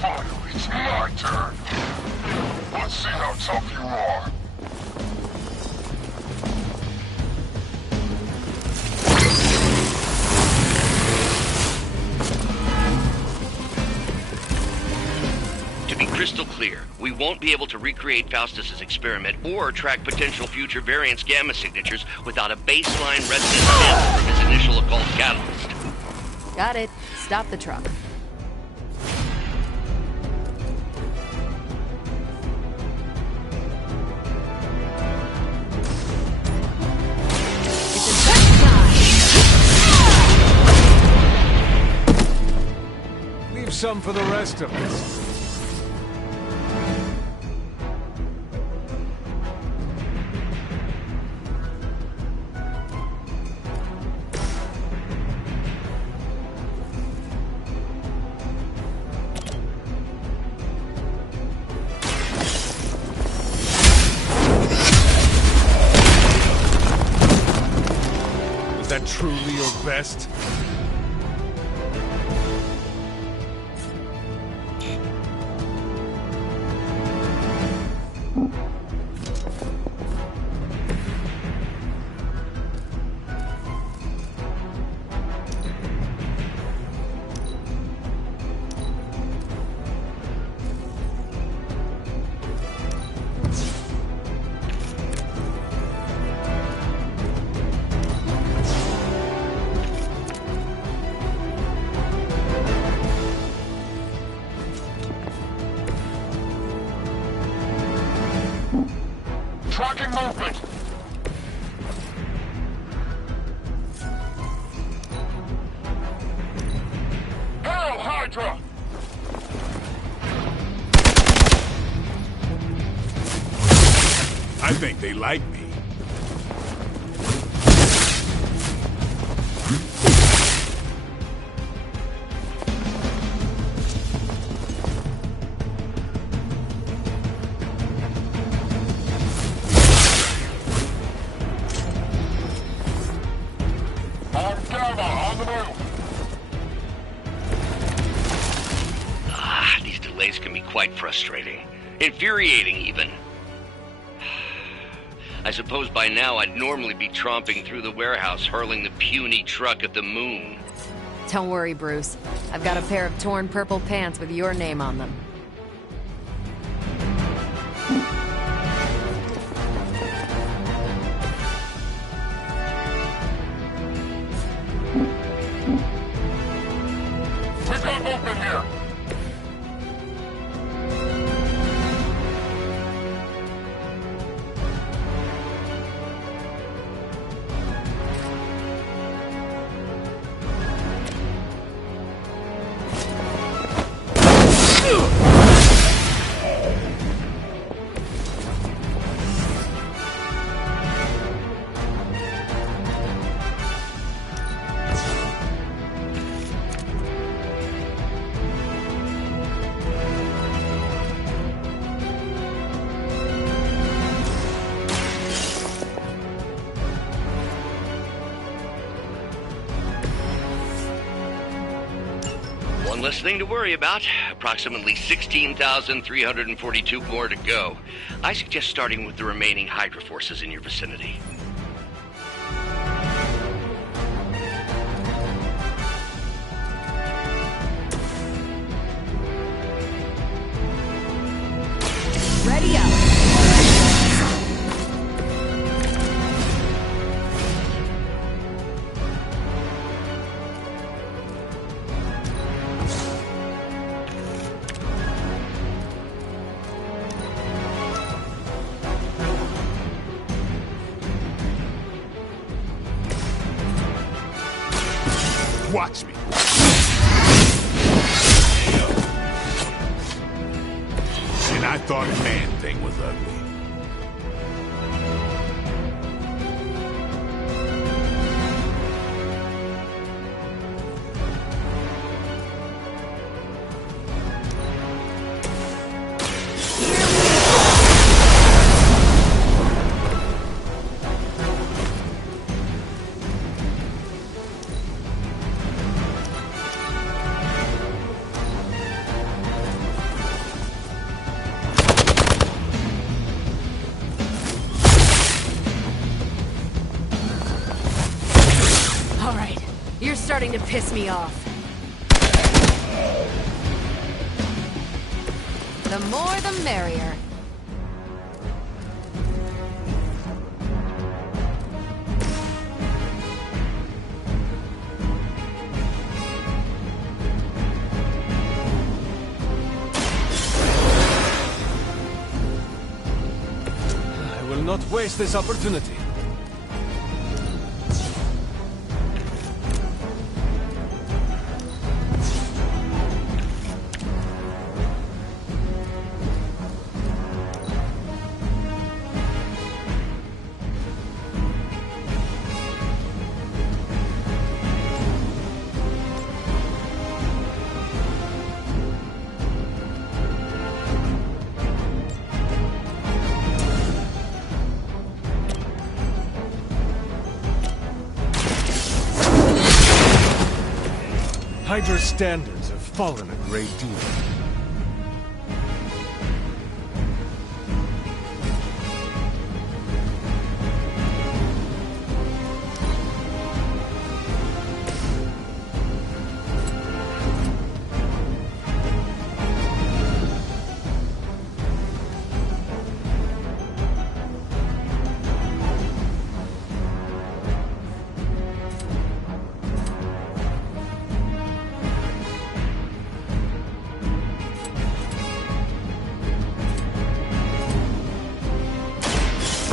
Finally, it's my turn. Let's see how tough you are. To be crystal clear, we won't be able to recreate Faustus's experiment or track potential future variants' gamma signatures without a baseline resonance sample from his initial occult catalyst. Got it. Stop the truck. Leave some for the rest of us. truly your best? Tracking movement! Hail Hydra! I think they like me. These delays can be quite frustrating. Infuriating, even. I suppose by now I'd normally be tromping through the warehouse, hurling the puny truck at the moon. Don't worry, Bruce. I've got a pair of torn purple pants with your name on them. We got movement here! One less thing to worry about. Approximately 16,342 more to go. I suggest starting with the remaining Hydra forces in your vicinity. Ready up! Watch me. And I thought a man thing was ugly. You're starting to piss me off. The more the merrier. I will not waste this opportunity. Hydra's standards have fallen a great deal.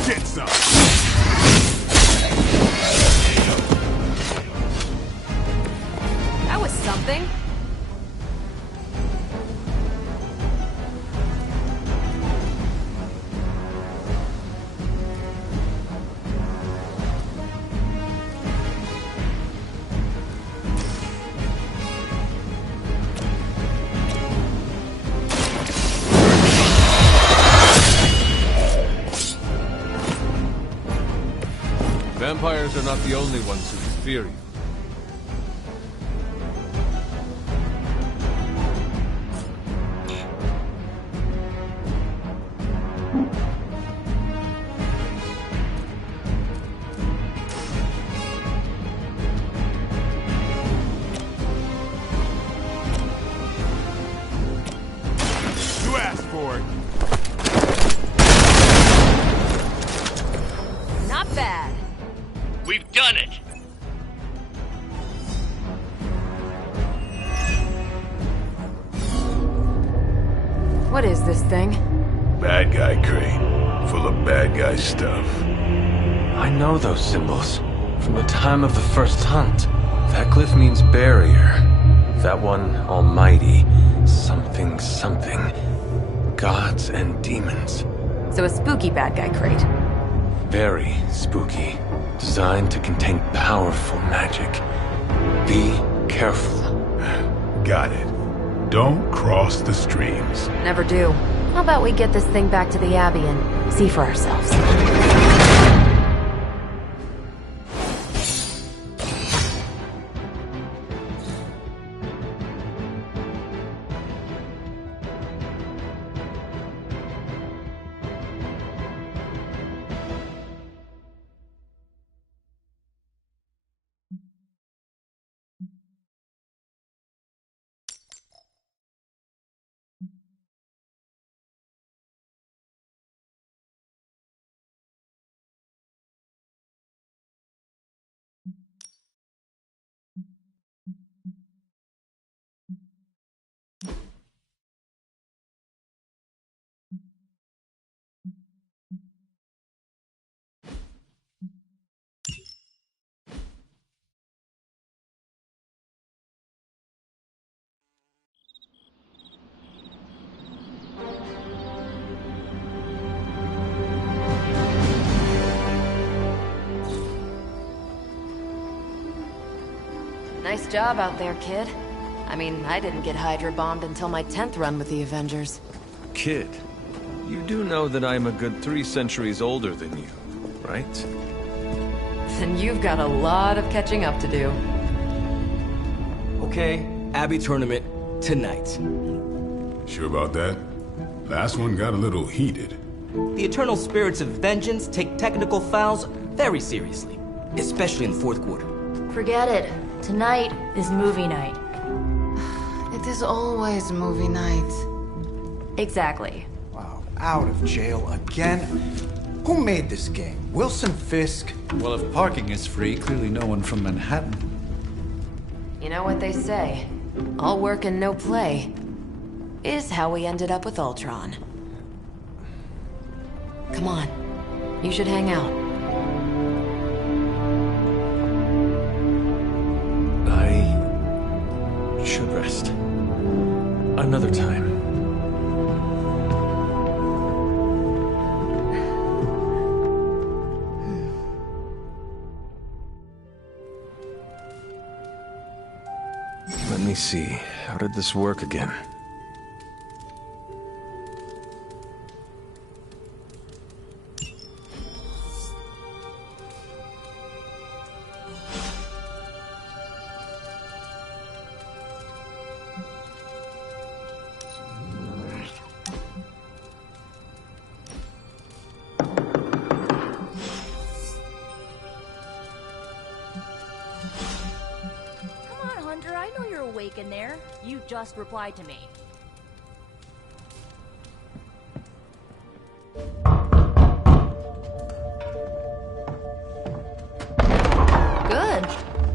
Get some! That was something. Vampires are not the only ones who fear you. You asked for it. Not bad. We've done it! What is this thing? Bad guy crate. Full of bad guy stuff. I know those symbols from the time of the first hunt. That glyph means barrier. That one, almighty. Something, something. Gods and demons. So a spooky bad guy crate. Very spooky. Designed to contain powerful magic. Be careful. Got it. Don't cross the streams. Never do. How about we get this thing back to the Abbey and see for ourselves? Nice job out there, kid. I mean, I didn't get Hydra bombed until my 10th run with the Avengers. Kid, you do know that I'm a good 3 centuries older than you, right? Then you've got a lot of catching up to do. Okay, Abbey tournament tonight. Sure about that? Last one got a little heated. The eternal spirits of vengeance take technical fouls very seriously, especially in the fourth quarter. Forget it. Tonight is movie night. It is always movie night. Exactly. Wow, out of jail again? Who made this game? Wilson Fisk? Well, if parking is free, clearly no one from Manhattan. You know what they say? All work and no play is how we ended up with Ultron. Come on. You should hang out. I should rest. Another time. Let me see. How did this work again? back in there, you just replied to me. Good.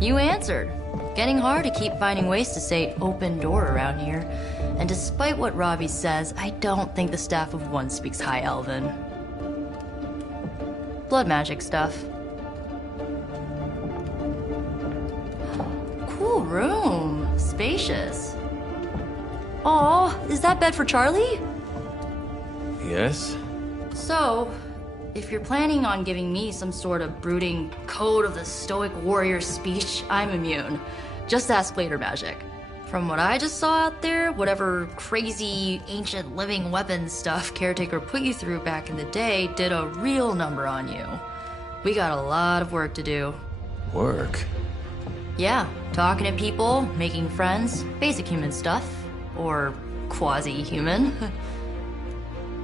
You answered. Getting hard to keep finding ways to say open door around here. And despite what Robbie says, I don't think the staff of One speaks High Elven. Blood magic stuff. Cool room. Spacious. Aw, is that bed for Charlie? Yes? So, if you're planning on giving me some sort of brooding code of the stoic warrior speech, I'm immune. Just ask later, Magic. From what I just saw out there, whatever crazy ancient living weapons stuff Caretaker put you through back in the day did a real number on you. We got a lot of work to do. Work? Yeah, talking to people, making friends, basic human stuff. Or quasi-human.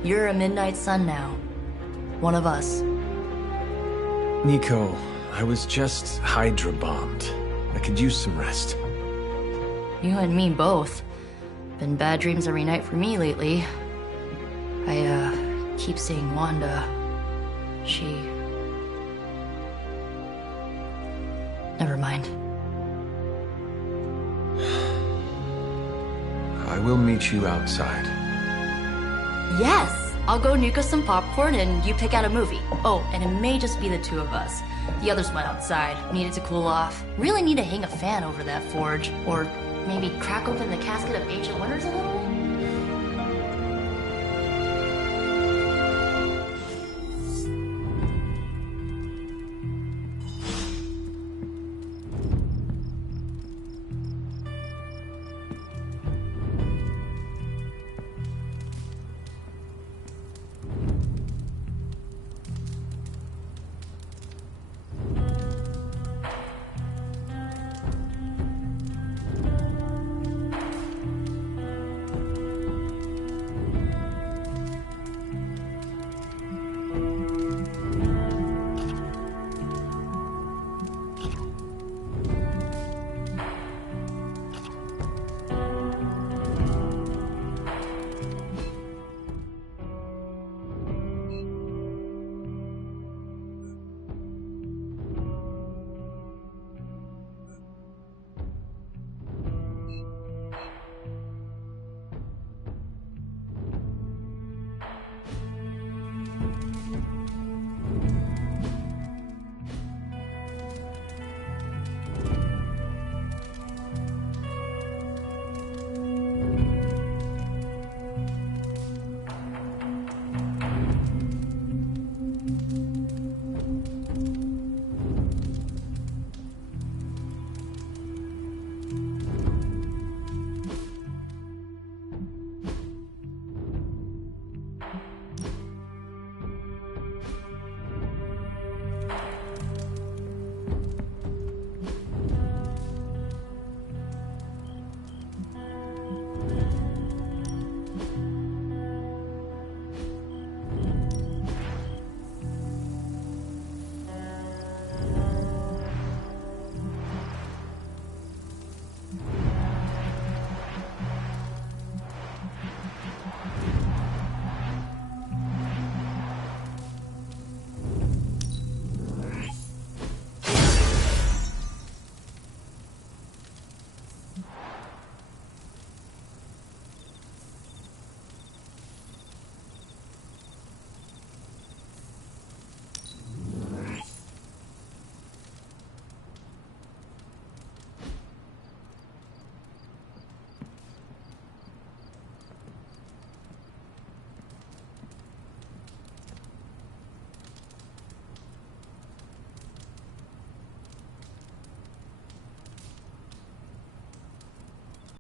You're a Midnight Sun now. One of us. Nico, I was just Hydra bombed. I could use some rest. You and me both. Been bad dreams every night for me lately. I, keep seeing Wanda. She... Never mind. I will meet you outside. Yes! I'll go nuke us some popcorn and you pick out a movie. Oh, and it may just be the two of us. The others went outside, needed to cool off. Really need to hang a fan over that forge. Or maybe crack open the casket of ancient wonders a little?